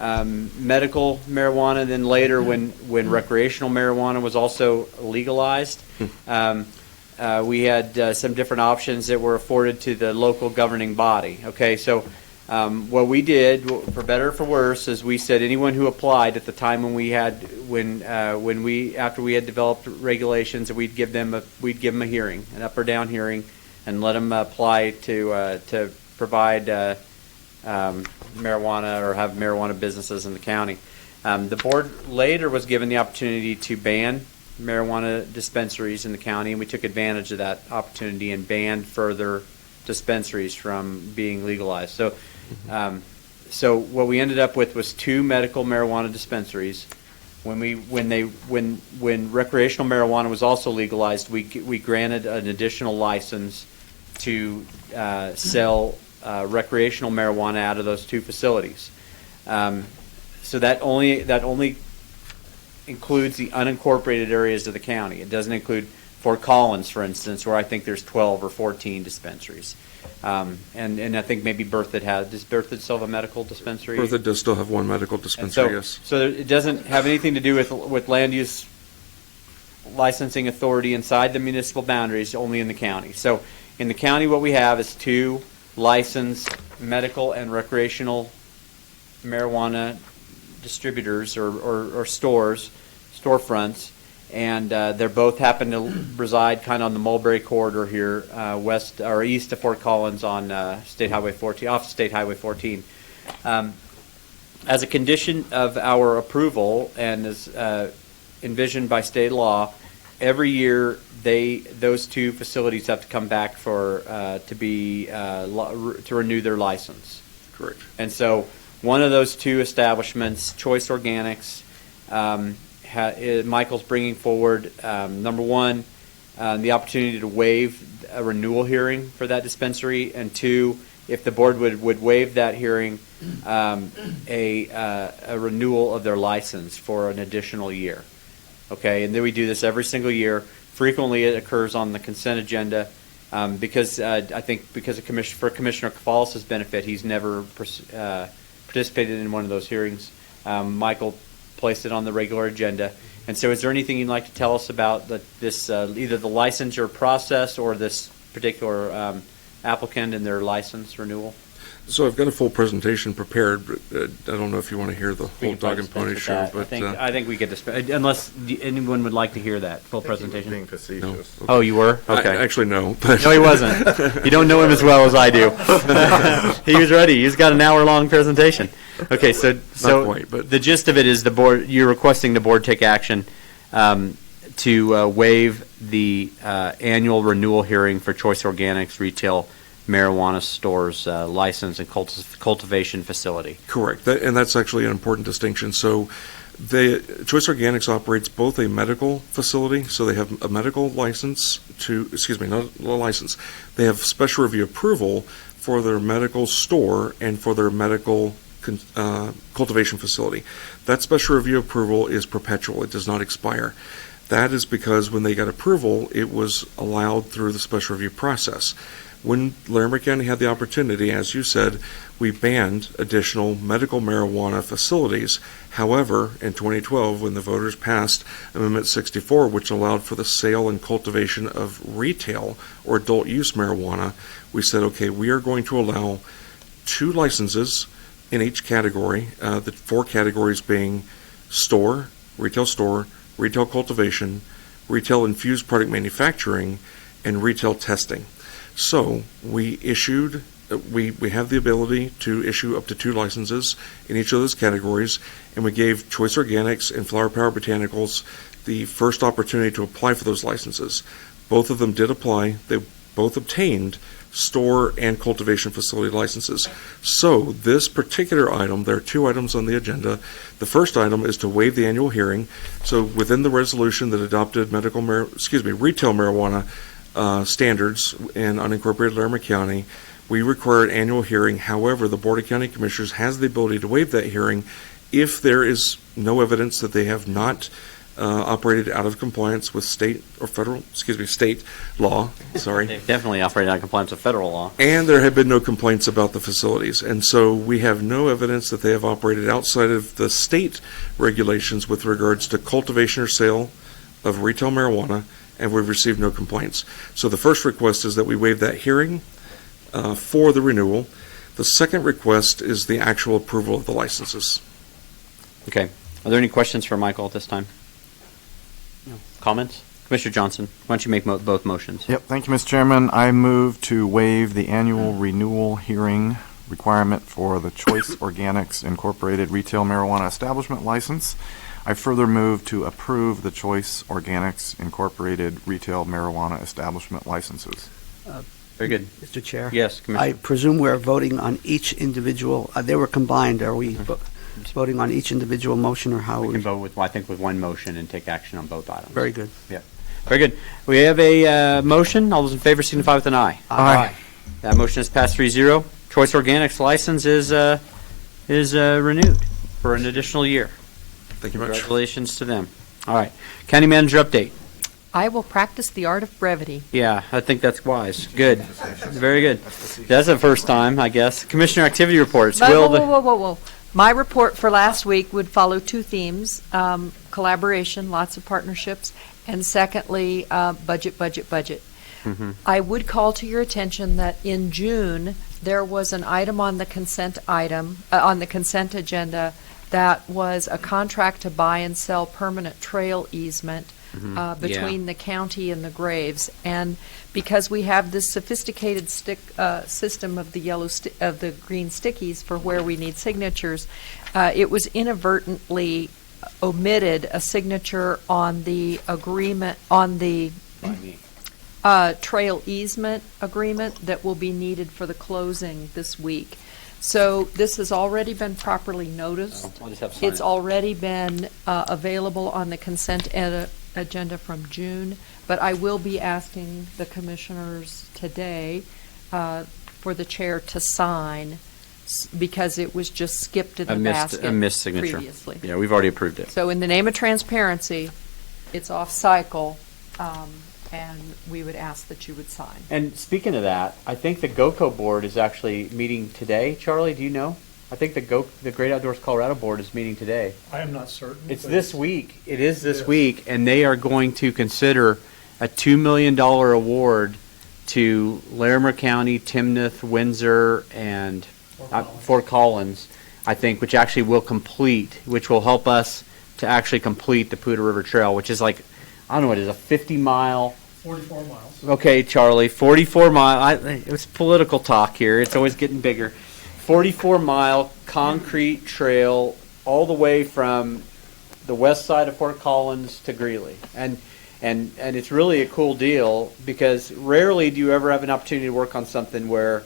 medical marijuana. Then later, when recreational marijuana was also legalized, we had some different options that were afforded to the local governing body. Okay, so what we did, for better or for worse, is we said anyone who applied at the time after we had developed regulations, that we'd give them a hearing, an up or down hearing, and let them apply to provide marijuana or have marijuana businesses in the county. The board later was given the opportunity to ban marijuana dispensaries in the county, and we took advantage of that opportunity and banned further dispensaries from being legalized. So what we ended up with was 2 medical marijuana dispensaries. When recreational marijuana was also legalized, we granted an additional license to sell recreational marijuana out of those 2 facilities. So that only includes the unincorporated areas of the county. It doesn't include Fort Collins, for instance, where I think there's 12 or 14 dispensaries. And I think maybe Berthoud does Berthoud still have a medical dispensary? Berthoud does still have one medical dispensary, yes. So it doesn't have anything to do with land use licensing authority inside the municipal boundaries, only in the county. So in the county, what we have is 2 licensed medical and recreational marijuana distributors or stores storefronts, and they're both happen to reside kind of on the Mulberry corridor here, west or east of Fort Collins on State Highway 14, off State Highway 14. As a condition of our approval and as envisioned by state law, every year those two facilities have to come back for to renew their license. Correct. And so one of those two establishments, Choice Organics, Michael's bringing forward, number one, the opportunity to waive a renewal hearing for that dispensary, and two, if the board would waive that hearing, a renewal of their license for an additional year. Okay, and then we do this every single year. Frequently, it occurs on the consent agenda because I think because for Commissioner Kafalis's benefit, he's never participated in one of those hearings. Michael placed it on the regular agenda. And so is there anything you'd like to tell us about this, either the licensure process or this particular applicant and their license renewal? So I've got a full presentation prepared, but I don't know if you want to hear the whole dog and pony show. But I think we could unless anyone would like to hear that full presentation. Being facetious. No. Okay. Oh, you were? Okay. Actually, no. No, he wasn't. You don't know him as well as I do. He was ready. He's got an hour-long presentation. Okay, so Not quite, but the gist of it is you're requesting the board take action to waive the annual renewal hearing for Choice Organics retail marijuana stores license and cultivation facility. Correct, and that's actually an important distinction. So, Choice Organics operates both a medical facility, so they have a medical license not a license. They have special review approval for their medical store and for their medical cultivation facility. That special review approval is perpetual; it does not expire. That is because when they got approval, it was allowed through the special review process. When Larimer County had the opportunity, as you said, we banned additional medical marijuana facilities. However, in 2012, when the voters passed Amendment 64, which allowed for the sale and cultivation of retail or adult use marijuana, we said, okay, we are going to allow 2 licenses in each category, the 4 categories being store, retail cultivation, retail infused product manufacturing, and retail testing. So we have the ability to issue up to 2 licenses in each of those categories, and we gave Choice Organics and Flower Power Botanicals the first opportunity to apply for those licenses. Both of them did apply. They both obtained store and cultivation facility licenses. So this particular item, there are 2 items on the agenda. The first item is to waive the annual hearing. So within the resolution that adopted retail marijuana standards in unincorporated Larimer County, we require an annual hearing. However, the Board of County Commissioners has the ability to waive that hearing if there is no evidence that they have not operated out of compliance with state law. Sorry. They've definitely operated out of compliance with federal law. And there have been no complaints about the facilities. And so we have no evidence that they have operated outside of the state regulations with regards to cultivation or sale of retail marijuana, and we've received no complaints. So the first request is that we waive that hearing for the renewal. The second request is the actual approval of the licenses. Okay. Are there any questions for Michael at this time? No. Comments? Commissioner Johnson, why don't you make both motions? Yep, thank you, Mr. Chairman. I move to waive the annual renewal hearing requirement for the Choice Organics Incorporated retail marijuana establishment license. I further move to approve the Choice Organics Incorporated retail marijuana establishment licenses. Very good. Mr. Chair? Yes, Commissioner. I presume we're voting on each individual, they were combined, are we voting on each individual motion, or how? We can vote with one motion and take action on both items. Very good. Yeah. Very good. We have a motion. All those in favor signify with an aye. Aye. That motion is passed 3-0. Choice Organics license is renewed for an additional year. Thank you much. Congratulations to them. All right. County Manager update. I will practice the art of brevity. Yeah, I think that's wise. Good. Very good. That's the first time, I guess. Commissioner activity reports. Whoa. My report for last week would follow 2 themes, collaboration, lots of partnerships, and secondly, budget. Mm-hmm. I would call to your attention that in June, there was an item on the consent agenda that was a contract to buy and sell permanent trail easement between the county and the Graves. And because we have this sophisticated system of the of the green stickies for where we need signatures, it was inadvertently omitted a signature on the agreement, on the trail easement agreement that will be needed for the closing this week. So this has already been properly noticed. I'll just have to sign It's it. already been available on the consent agenda from June, but I will be asking the commissioners today for the chair to sign because it was just skipped in the basket A missed signature. previously. Yeah, we've already approved it. So in the name of transparency, it's off cycle, and we would ask that you would sign. And speaking of that, I think the GOCO board is actually meeting today. Charlie, do you know? I think the Great Outdoors Colorado board is meeting today. I am not certain. It's but this week. It is this week, and they are going to consider a $2 million award to Larimer County, Timnath, Windsor, and Fort Collins, I think, which actually will which will help us to actually complete the Poudre River Trail, which is like, I don't know what it is, a 50-mile. 44 miles. Okay, Charlie, 44-mile. It was political talk here. It's always getting bigger. 44-mile concrete trail all the way from the west side of Fort Collins to Greeley. And it's really a cool deal because rarely do you ever have an opportunity to work on something where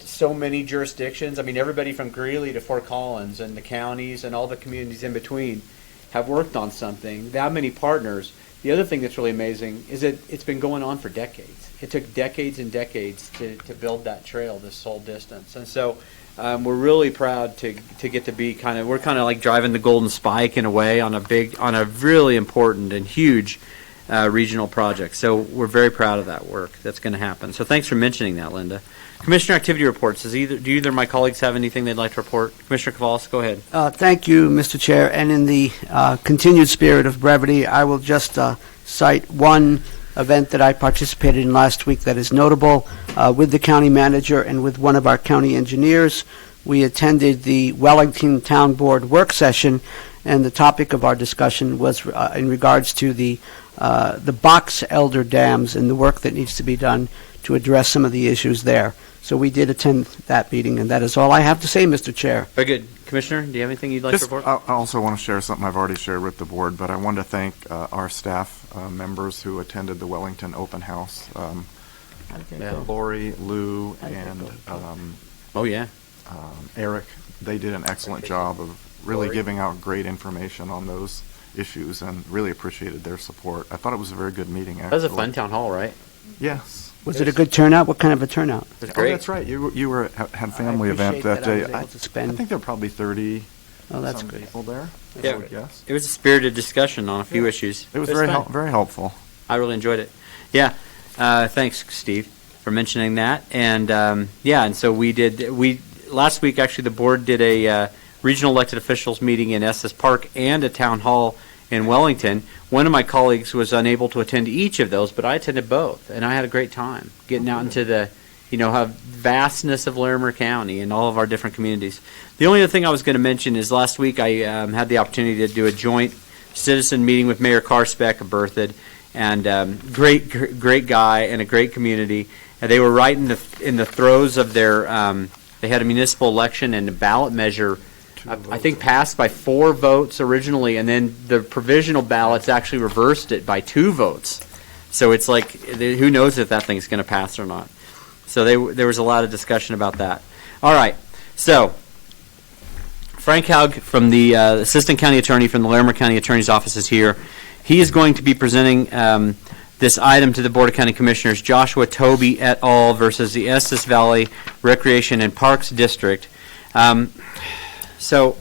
so many jurisdictions, I mean, everybody from Greeley to Fort Collins and the counties and all the communities in between have worked on something, that many partners. The other thing that's really amazing is that it's been going on for decades. It took decades and decades to build that trail this whole distance. And so we're really proud to get to be we're kind of like driving the Golden Spike in a way on a really important and huge regional project. So we're very proud of that work that's going to happen. So thanks for mentioning that, Linda. Commissioner activity reports. Do either of my colleagues have anything they'd like to report? Commissioner Cavalis, go ahead. Thank you, Mr. Chair. And in the continued spirit of brevity, I will just cite one event that I participated in last week that is notable with the county manager and with one of our county engineers. We attended the Wellington Town Board work session, and the topic of our discussion was in regards to the box elder dams and the work that needs to be done to address some of the issues there. So we did attend that meeting, and that is all I have to say, Mr. Chair. Very good. Commissioner, do you have anything you'd like to report? I also want to share something I've already shared with the board, but I want to thank our staff members who attended the Wellington Open House. Lori, Lou, and Eric. They did an excellent job of really giving out great information on those issues and really appreciated their support. I thought it was a very good meeting, actually. That was a fun town hall, right? Yes. Was it a good turnout? What kind of a turnout? It was great. Oh, that's right. You were had family event that day. I think there were probably 30 people there. Yeah, I would guess. It was a spirited discussion on a few issues. It was very helpful. I really enjoyed it. Yeah. Thanks, Steve, for mentioning that. And and so last week actually the board did a regional elected officials meeting in Estes Park and a town hall in Wellington. One of my colleagues was unable to attend each of those, but I attended both, and I had a great time getting out into the, vastness of Larimer County and all of our different communities. The only other thing I was going to mention is last week I had the opportunity to do a joint citizen meeting with Mayor Karspeck of Berthoud, and great guy and a great community. And they were right in the throes of their. They had a municipal election and a ballot measure. I think passed by 4 votes originally, and then the provisional ballots actually reversed it by 2 votes. So it's like, who knows if that thing's going to pass or not. So there was a lot of discussion about that. All right, so Frank Haug from the Assistant County Attorney from the Larimer County Attorney's Office is here. He is going to be presenting this item to the Board of County Commissioners, Joshua Toby et al. Versus the Estes Valley Recreation and Parks District. So,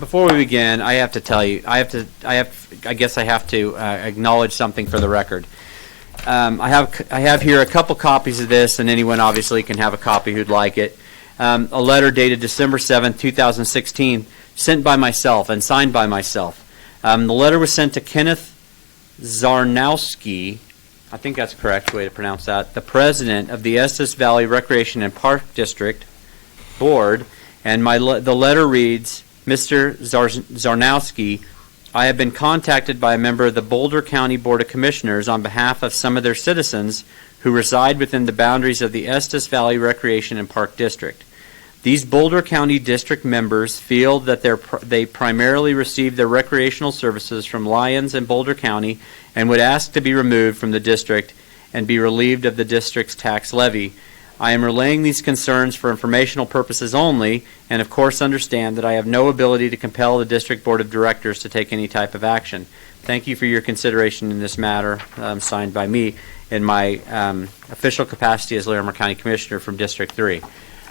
before we begin, I have to tell you, I guess I have to acknowledge something for the record. I have here a couple copies of this, and anyone obviously can have a copy who'd like it. A letter dated December 7th, 2016, sent by myself and signed by myself. The letter was sent to Kenneth Zarnowski, I think that's the correct way to pronounce that, the president of the Estes Valley Recreation and Park District Board. And the letter reads, Mr. Zarnowski, I have been contacted by a member of the Boulder County Board of Commissioners on behalf of some of their citizens who reside within the boundaries of the Estes Valley Recreation and Park District. These Boulder County District members feel that they primarily receive their recreational services from Lyons and Boulder County and would ask to be removed from the district and be relieved of the district's tax levy. I am relaying these concerns for informational purposes only, and of course understand that I have no ability to compel the District Board of Directors to take any type of action. Thank you for your consideration in this matter, signed by me in my official capacity as Larimer County Commissioner from District 3.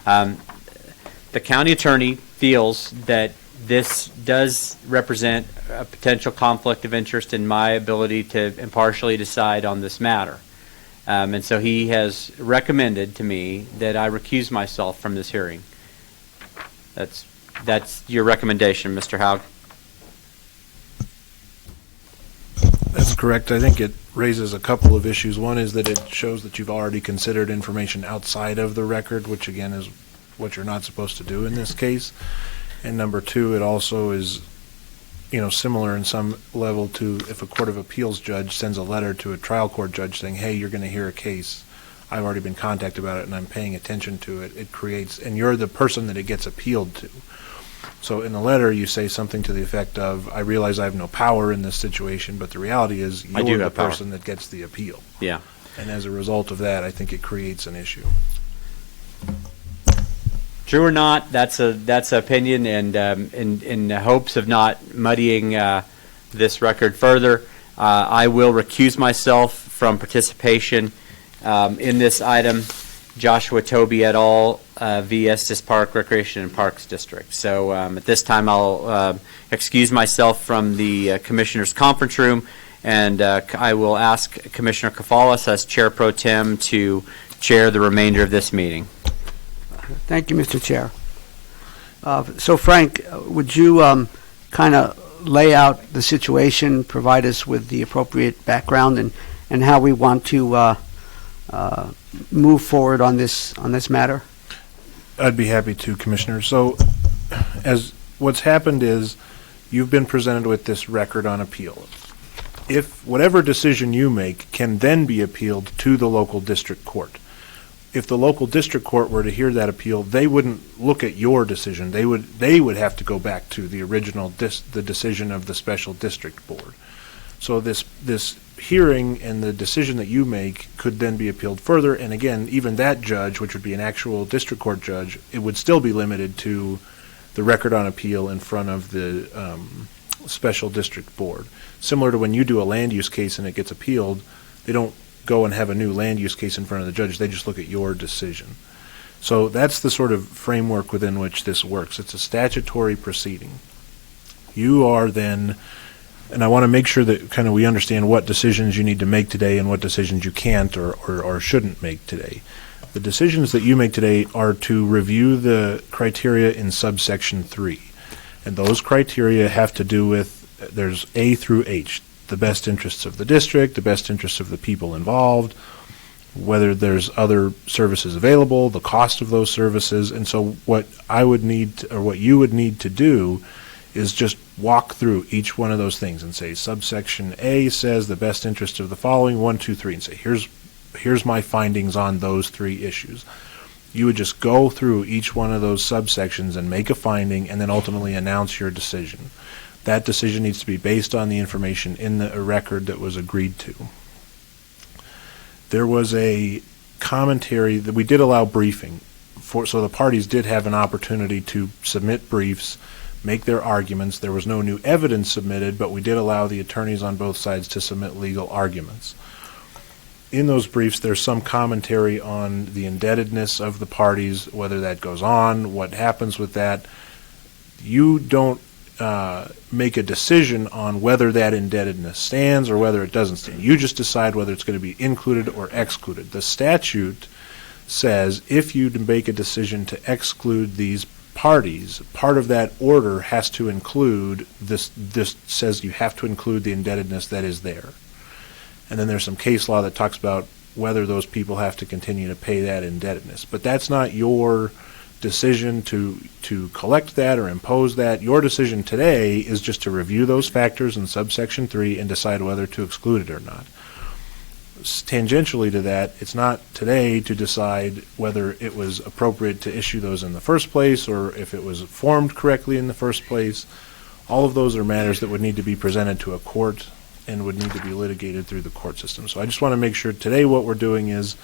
The county attorney feels that this does represent a potential conflict of interest in my ability to impartially decide on this matter. And so he has recommended to me that I recuse myself from this hearing. That's your recommendation, Mr. Haug. That's correct. I think it raises a couple of issues. One is that it shows that you've already considered information outside of the record, which again is what you're not supposed to do in this case. And number two, it also is, similar in some level to if a Court of Appeals judge sends a letter to a trial court judge saying, hey, you're going to hear a case. I've already been contacted about it and I'm paying attention to it. It creates, and you're the person that it gets appealed to. So in the letter, you say something to the effect of, I realize I have no power in this situation, but the reality is you're the person that gets the appeal. Yeah. And as a result of that, I think it creates an issue. True or not, that's an opinion, and in the hopes of not muddying this record further, I will recuse myself from participation in this item. Joshua Toby et al. V. Estes Park Recreation and Parks District. So at this time, I'll excuse myself from the Commissioners' Conference Room, and I will ask Commissioner Kafalas as Chair Pro Tem to chair the remainder of this meeting. Thank you, Mr. Chair. So, Frank, would you kind of lay out the situation, provide us with the appropriate background, and how we want to move forward on this matter? I'd be happy to, Commissioner. So, as what's happened is you've been presented with this record on appeal. If whatever decision you make can then be appealed to the local district court. If the local district court were to hear that appeal, they wouldn't look at your decision. They would have to go back to the original the decision of the special district board. So this hearing and the decision that you make could then be appealed further. And again, even that judge, which would be an actual district court judge, it would still be limited to the record on appeal in front of the special district board. Similar to when you do a land use case and it gets appealed, they don't go and have a new land use case in front of the judge. They just look at your decision. So that's the sort of framework within which this works. It's a statutory proceeding. You are then, and I want to make sure that kind of we understand what decisions you need to make today and what decisions you can't or shouldn't make today. The decisions that you make today are to review the criteria in subsection 3. And those criteria have to do with, there's A through H. The best interests of the district, the best interests of the people involved, whether there's other services available, the cost of those services. And so what I would need or what you would need to do is just walk through each one of those things and say subsection A says the best interest of the following 1, 2, 3, and say here's my findings on those 3 issues. You would just go through each one of those subsections and make a finding and then ultimately announce your decision. That decision needs to be based on the information in the record that was agreed to. There was a commentary that we did allow briefing, so the parties did have an opportunity to submit briefs, make their arguments. There was no new evidence submitted, but we did allow the attorneys on both sides to submit legal arguments. In those briefs, there's some commentary on the indebtedness of the parties, whether that goes on, what happens with that. You don't make a decision on whether that indebtedness stands or whether it doesn't stand. You just decide whether it's going to be included or excluded. The statute says if you make a decision to exclude these parties, part of that order has to include this says you have to include the indebtedness that is there. And then there's some case law that talks about whether those people have to continue to pay that indebtedness. But that's not your decision to collect that or impose that. Your decision today is just to review those factors in subsection 3 and decide whether to exclude it or not. Tangentially to that, it's not today to decide whether it was appropriate to issue those in the first place or if it was formed correctly in the first place. All of those are matters that would need to be presented to a court and would need to be litigated through the court system. So I just want to make sure today what we're doing is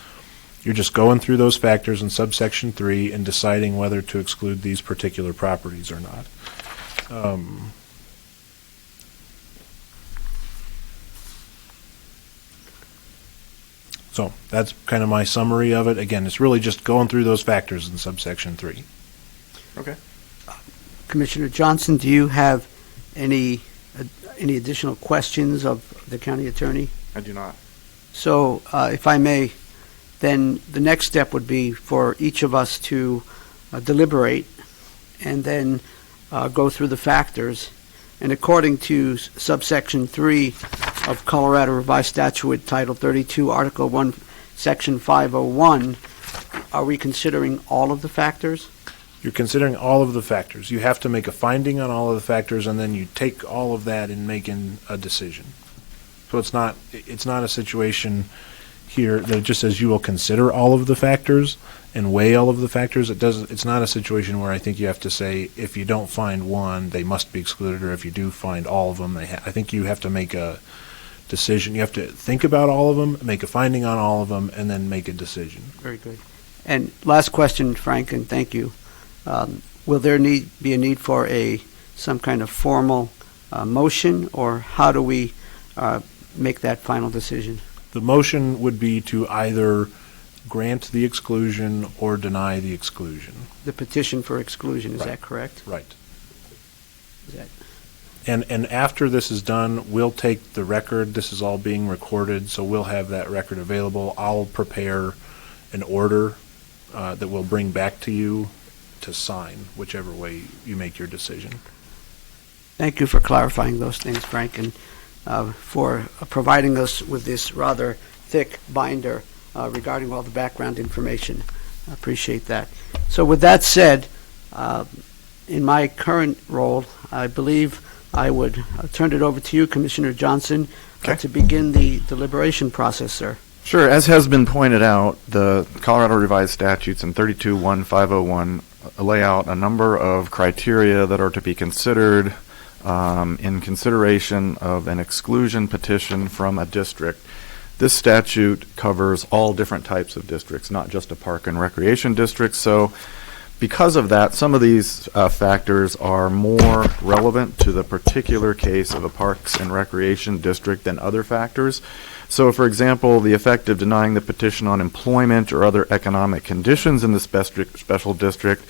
you're just going through those factors in subsection 3 and deciding whether to exclude these particular properties or not. So that's kind of my summary of it. Again, it's really just going through those factors in subsection 3. Okay. Commissioner Johnson, do you have any additional questions of the county attorney? I do not. So, if I may, then the next step would be for each of us to deliberate and then go through the factors. And according to subsection 3 of Colorado Revised Statute Title 32, Article 1, Section 501, are we considering all of the factors? You're considering all of the factors. You have to make a finding on all of the factors, and then you take all of that in making a decision. So it's not a situation here that it just says you will consider all of the factors and weigh all of the factors. It's not a situation where I think you have to say if you don't find one, they must be excluded, or if you do find all of them, I think you have to make a decision. You have to think about all of them, make a finding on all of them, and then make a decision. Very good. And last question, Frank, and thank you. Will there be a need for some kind of formal motion, or how do we make that final decision? The motion would be to either grant the exclusion or deny the exclusion. The petition for exclusion, is that correct? Right. Is that And after this is done, we'll take the record. This is all being recorded, so we'll have that record available. I'll prepare an order that we'll bring back to you to sign, whichever way you make your decision. Thank you for clarifying those things, Frank, and for providing us with this rather thick binder regarding all the background information. I appreciate that. So with that said, in my current role, I believe I would turn it over to you, Commissioner Johnson, to begin the deliberation process, sir. Sure. As has been pointed out, the Colorado Revised Statutes in 32-1-501 lay out a number of criteria that are to be considered in consideration of an exclusion petition from a district. This statute covers all different types of districts, not just a park and recreation district. So because of that, some of these factors are more relevant to the particular case of a parks and recreation district than other factors. So, for example, the effect of denying the petition on employment or other economic conditions in the special district,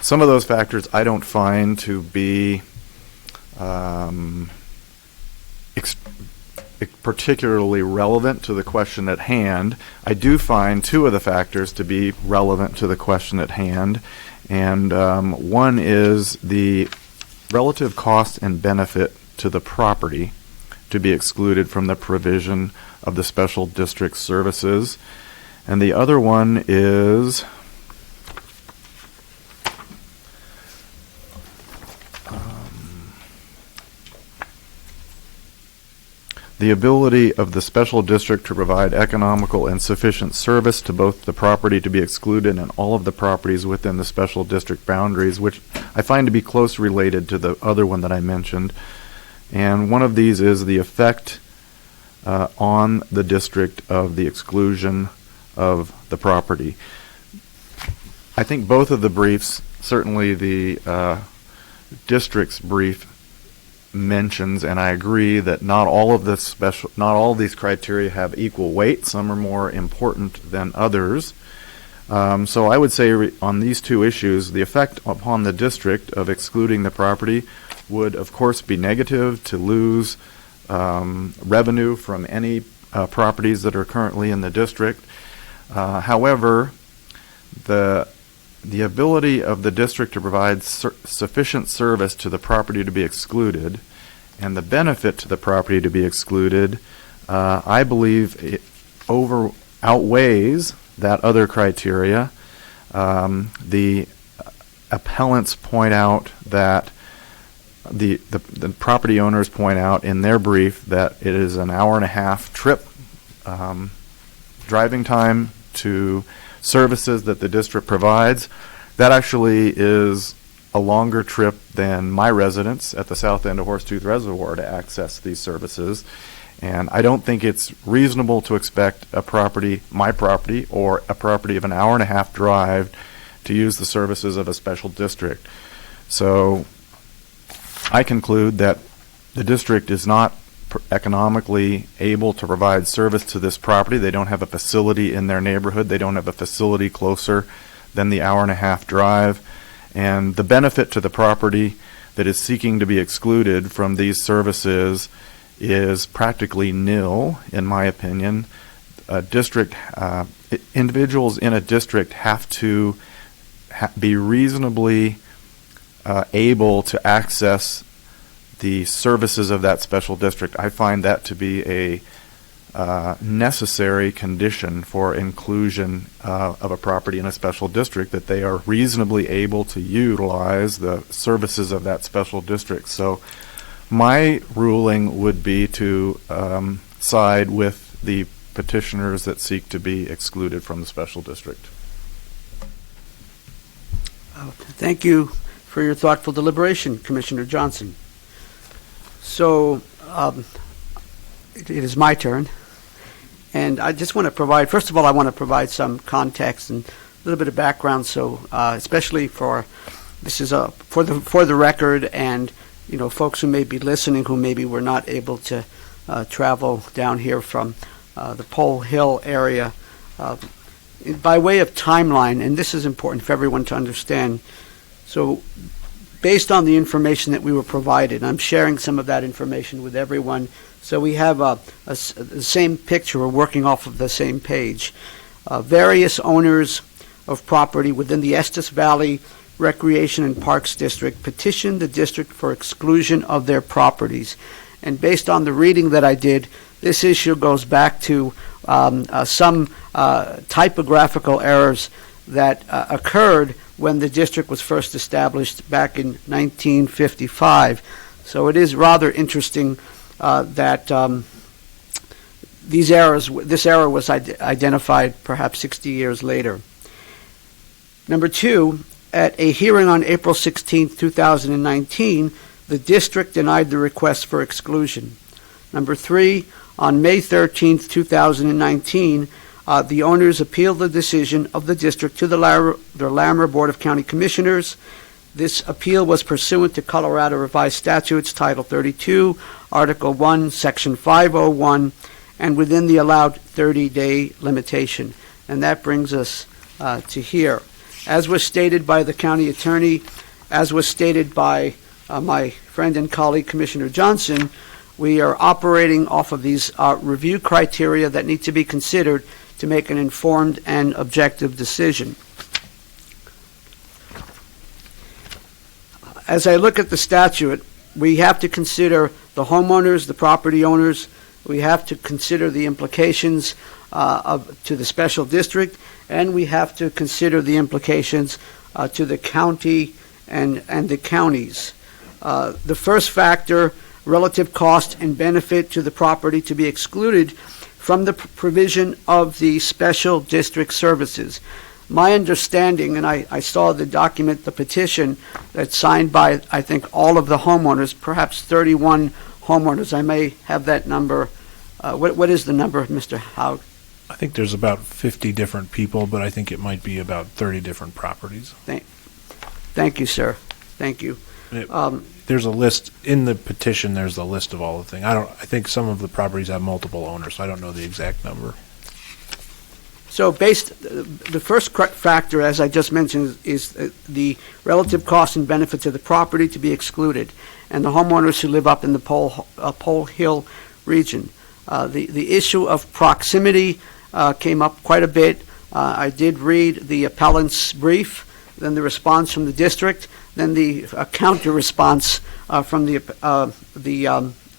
some of those factors I don't find to be particularly relevant to the question at hand. I do find two of the factors to be relevant to the question at hand, and one is the relative cost and benefit to the property to be excluded from the provision of the special district services, and the other one is the ability of the special district to provide economical and sufficient service to both the property to be excluded and all of the properties within the special district boundaries, which I find to be close related to the other one that I mentioned. And one of these is the effect on the district of the exclusion of the property. I think both of the briefs, certainly the district's brief, mentions, and I agree that not all of these criteria have equal weight. Some are more important than others. So I would say on these two issues, the effect upon the district of excluding the property would, of course, be negative, to lose revenue from any properties that are currently in the district. However, the ability of the district to provide sufficient service to the property to be excluded and the benefit to the property to be excluded, I believe it outweighs that other criteria. The appellants point out that the property owners point out in their brief that it is an hour-and-a-half trip driving time to services that the district provides. That actually is a longer trip than my residence at the south end of Horsetooth Reservoir to access these services. And I don't think it's reasonable to expect a property, my property, or a property of an hour-and-a-half drive to use the services of a special district. So I conclude that the district is not economically able to provide service to this property. They don't have a facility in their neighborhood. They don't have a facility closer than the hour-and-a-half drive. And the benefit to the property that is seeking to be excluded from these services is practically nil, in my opinion. Individuals in a district have to be reasonably able to access the services of that special district. I find that to be a necessary condition for inclusion of a property in a special district, that they are reasonably able to utilize the services of that special district. So my ruling would be to side with the petitioners that seek to be excluded from the special district. Thank you for your thoughtful deliberation, Commissioner Johnson. So it is my turn, and I just want to provide, first of all, I want to provide some context and a little bit of background, so especially for, this is for the record, and folks who may be listening who maybe were not able to travel down here from the Pole Hill area. By way of timeline, and this is important for everyone to understand, so based on the information that we were provided, I'm sharing some of that information with everyone, so we have the same picture, we're working off of the same page. Various owners of property within the Estes Valley Recreation and Parks District petitioned the district for exclusion of their properties. And based on the reading that I did, this issue goes back to some typographical errors that occurred when the district was first established back in 1955. So it is rather interesting that this error was identified perhaps 60 years later. Number two, at a hearing on April 16, 2019, the district denied the request for exclusion. Number three, on May 13, 2019, the owners appealed the decision of the district to the Larimer Board of County Commissioners. This appeal was pursuant to Colorado Revised Statutes, Title 32, Article 1, Section 501, and within the allowed 30-day limitation. And that brings us to here. As was stated by the county attorney, as was stated by my friend and colleague, Commissioner Johnson, we are operating off of these review criteria that need to be considered to make an informed and objective decision. As I look at the statute, we have to consider the homeowners, the property owners. We have to consider the implications to the special district, and we have to consider the implications to the county and the counties. The first factor, relative cost and benefit to the property to be excluded from the provision of the special district services. My understanding, and I saw the document, the petition that's signed by, I think, all of the homeowners, perhaps 31 homeowners. I may have that number. What is the number, Mr. Haug? I think there's about 50 different people, but I think it might be about 30 different properties. Thank you, sir. Thank you. There's a list in the petition. There's a list of all the things. I think some of the properties have multiple owners, so I don't know the exact number. So the first factor, as I just mentioned, is the relative cost and benefit to the property to be excluded, and the homeowners who live up in the Pole Hill region. The issue of proximity came up quite a bit. I did read the appellant's brief, then the response from the district, then the counter response from the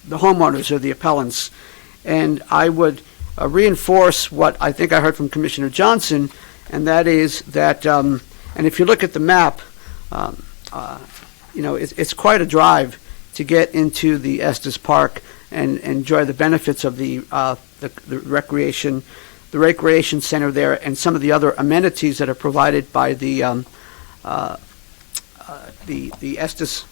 homeowners or the appellants. And I would reinforce what I think I heard from Commissioner Johnson, and that is that, and if you look at the map, It's quite a drive to get into the Estes Park and enjoy the benefits of the recreation center there and some of the other amenities that are provided by the Estes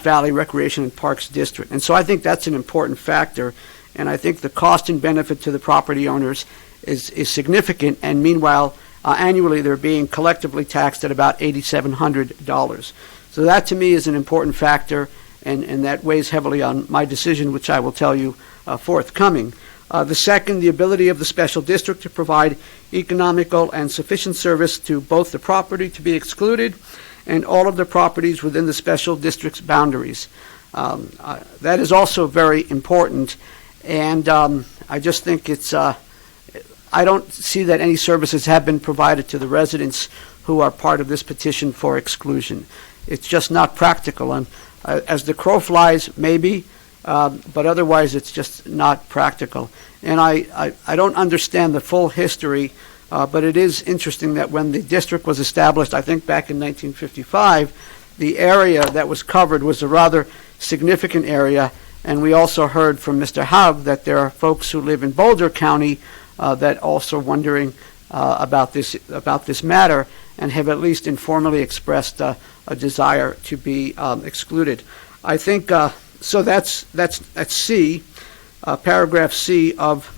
Valley Recreation and Parks District. And so I think that's an important factor, and I think the cost and benefit to the property owners is significant, and meanwhile, annually they're being collectively taxed at about $8,700. So that to me is an important factor, and that weighs heavily on my decision, which I will tell you forthcoming. The second, the ability of the special district to provide economical and sufficient service to both the property to be excluded and all of the properties within the special district's boundaries. That is also very important, and I just think I don't see that any services have been provided to the residents who are part of this petition for exclusion. It's just not practical, and as the crow flies, maybe, but otherwise it's just not practical. And I don't understand the full history, but it is interesting that when the district was established, I think back in 1955, the area that was covered was a rather significant area, and we also heard from Mr. Haug that there are folks who live in Boulder County that also wondering about this matter and have at least informally expressed a desire to be excluded. I think so. That's C, paragraph C of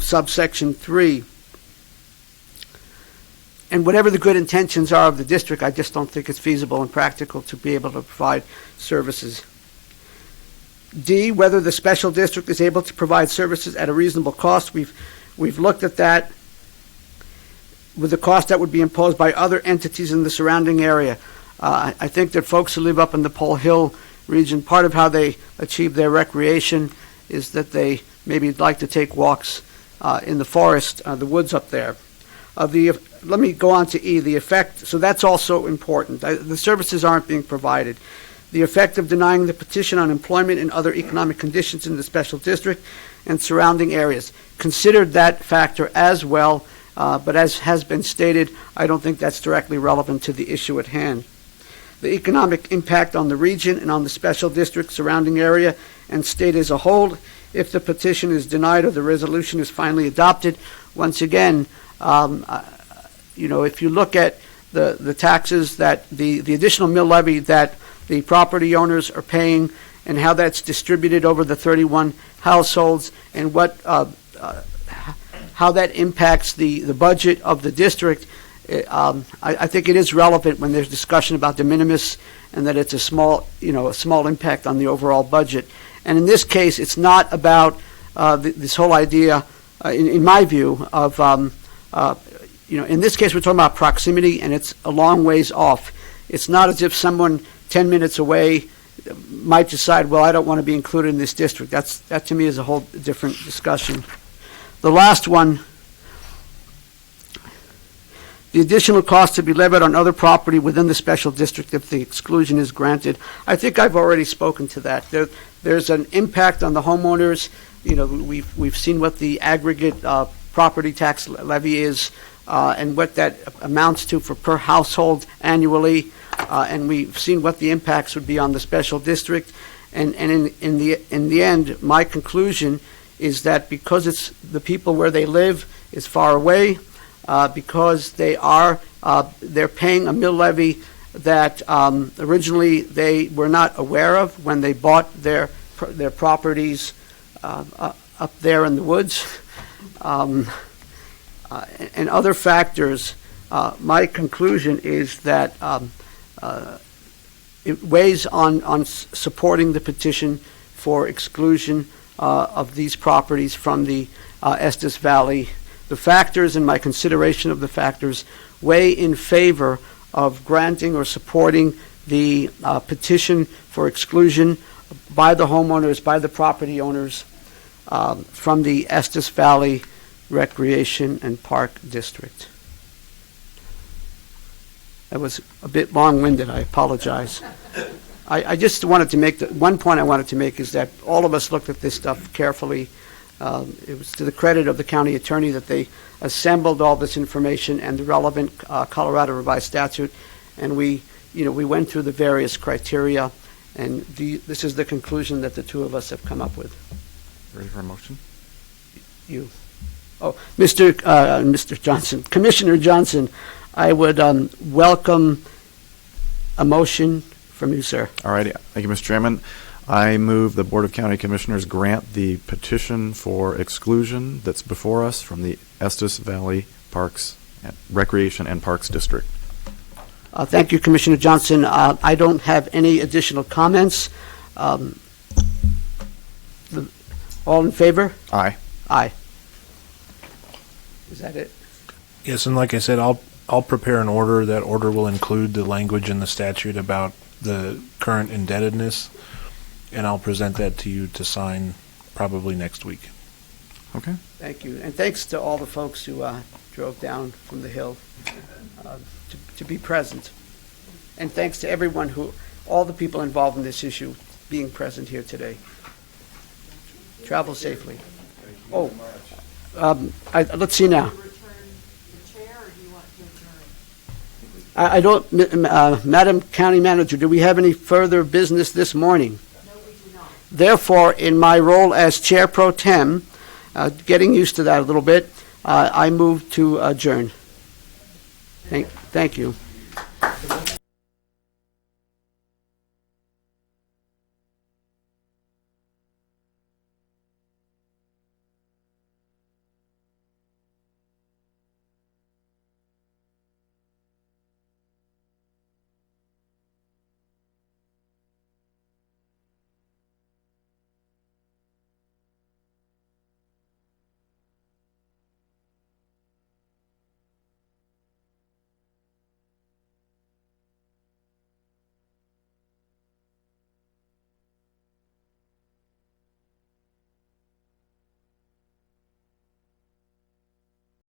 subsection 3. And whatever the good intentions are of the district, I just don't think it's feasible and practical to be able to provide services. D, whether the special district is able to provide services at a reasonable cost. We've looked at that with the cost that would be imposed by other entities in the surrounding area. I think that folks who live up in the Pole Hill region, part of how they achieve their recreation is that they maybe like to take walks in the forest, the woods up there. Let me go on to E, the effect. So that's also important. The services aren't being provided. The effect of denying the petition on employment and other economic conditions in the special district and surrounding areas. Considered that factor as well, but as has been stated, I don't think that's directly relevant to the issue at hand. The economic impact on the region and on the special district surrounding area and state as a whole, if the petition is denied or the resolution is finally adopted. Once again, if you look at the taxes that the additional mill levy that the property owners are paying and how that's distributed over the 31 households and how that impacts the budget of the district, I think it is relevant when there's discussion about de minimis and that it's a small impact on the overall budget. And in this case, it's not about this whole idea, in my view, of in this case we're talking about proximity, and it's a long ways off. It's not as if someone 10 minutes away might decide, well, I don't want to be included in this district. That to me is a whole different discussion. The last one, the additional cost to be levied on other property within the special district if the exclusion is granted. I think I've already spoken to that. There's an impact on the homeowners. We've seen what the aggregate property tax levy is and what that amounts to for per household annually. And we've seen what the impacts would be on the special district. And in the end, my conclusion is that because it's the people where they live is far away, because they're paying a mill levy that originally they were not aware of when they bought their properties up there in the woods, and other factors. My conclusion is that it weighs on supporting the petition for exclusion of these properties from the Estes Valley. The factors and my consideration of the factors weigh in favor of granting or supporting the petition for exclusion by the homeowners, by the property owners from the Estes Valley Recreation and Park District. That was a bit long-winded. I apologize. I just wanted to make one point I wanted to make is that all of us looked at this stuff carefully. It was to the credit of the county attorney that they assembled all this information and the relevant Colorado revised statute, and we we went through the various criteria, and this is the conclusion that the two of us have come up with. Ready for a motion? You. Oh, Mr. Johnson, Commissioner Johnson, I would welcome a motion from you, sir. All righty. Thank you, Mr. Chairman. I move the Board of County Commissioners grant the petition for exclusion that's before us from the Estes Valley Parks, Recreation and Parks District. Thank you, Commissioner Johnson. I don't have any additional comments. All in favor? Aye. Aye. Is that it? Yes, and like I said, I'll prepare an order. That order will include the language in the statute about the current indebtedness, and I'll present that to you to sign probably next week. Okay. Thank you. And thanks to all the folks who drove down from the Hill to be present. And thanks to everyone all the people involved in this issue being present here today. Travel safely. Oh, let's see now. I don't, Madam County Manager, do we have any further business this morning? No, we do not. Therefore, in my role as Chair Pro Tem, getting used to that a little bit, I move to adjourn. Thank you.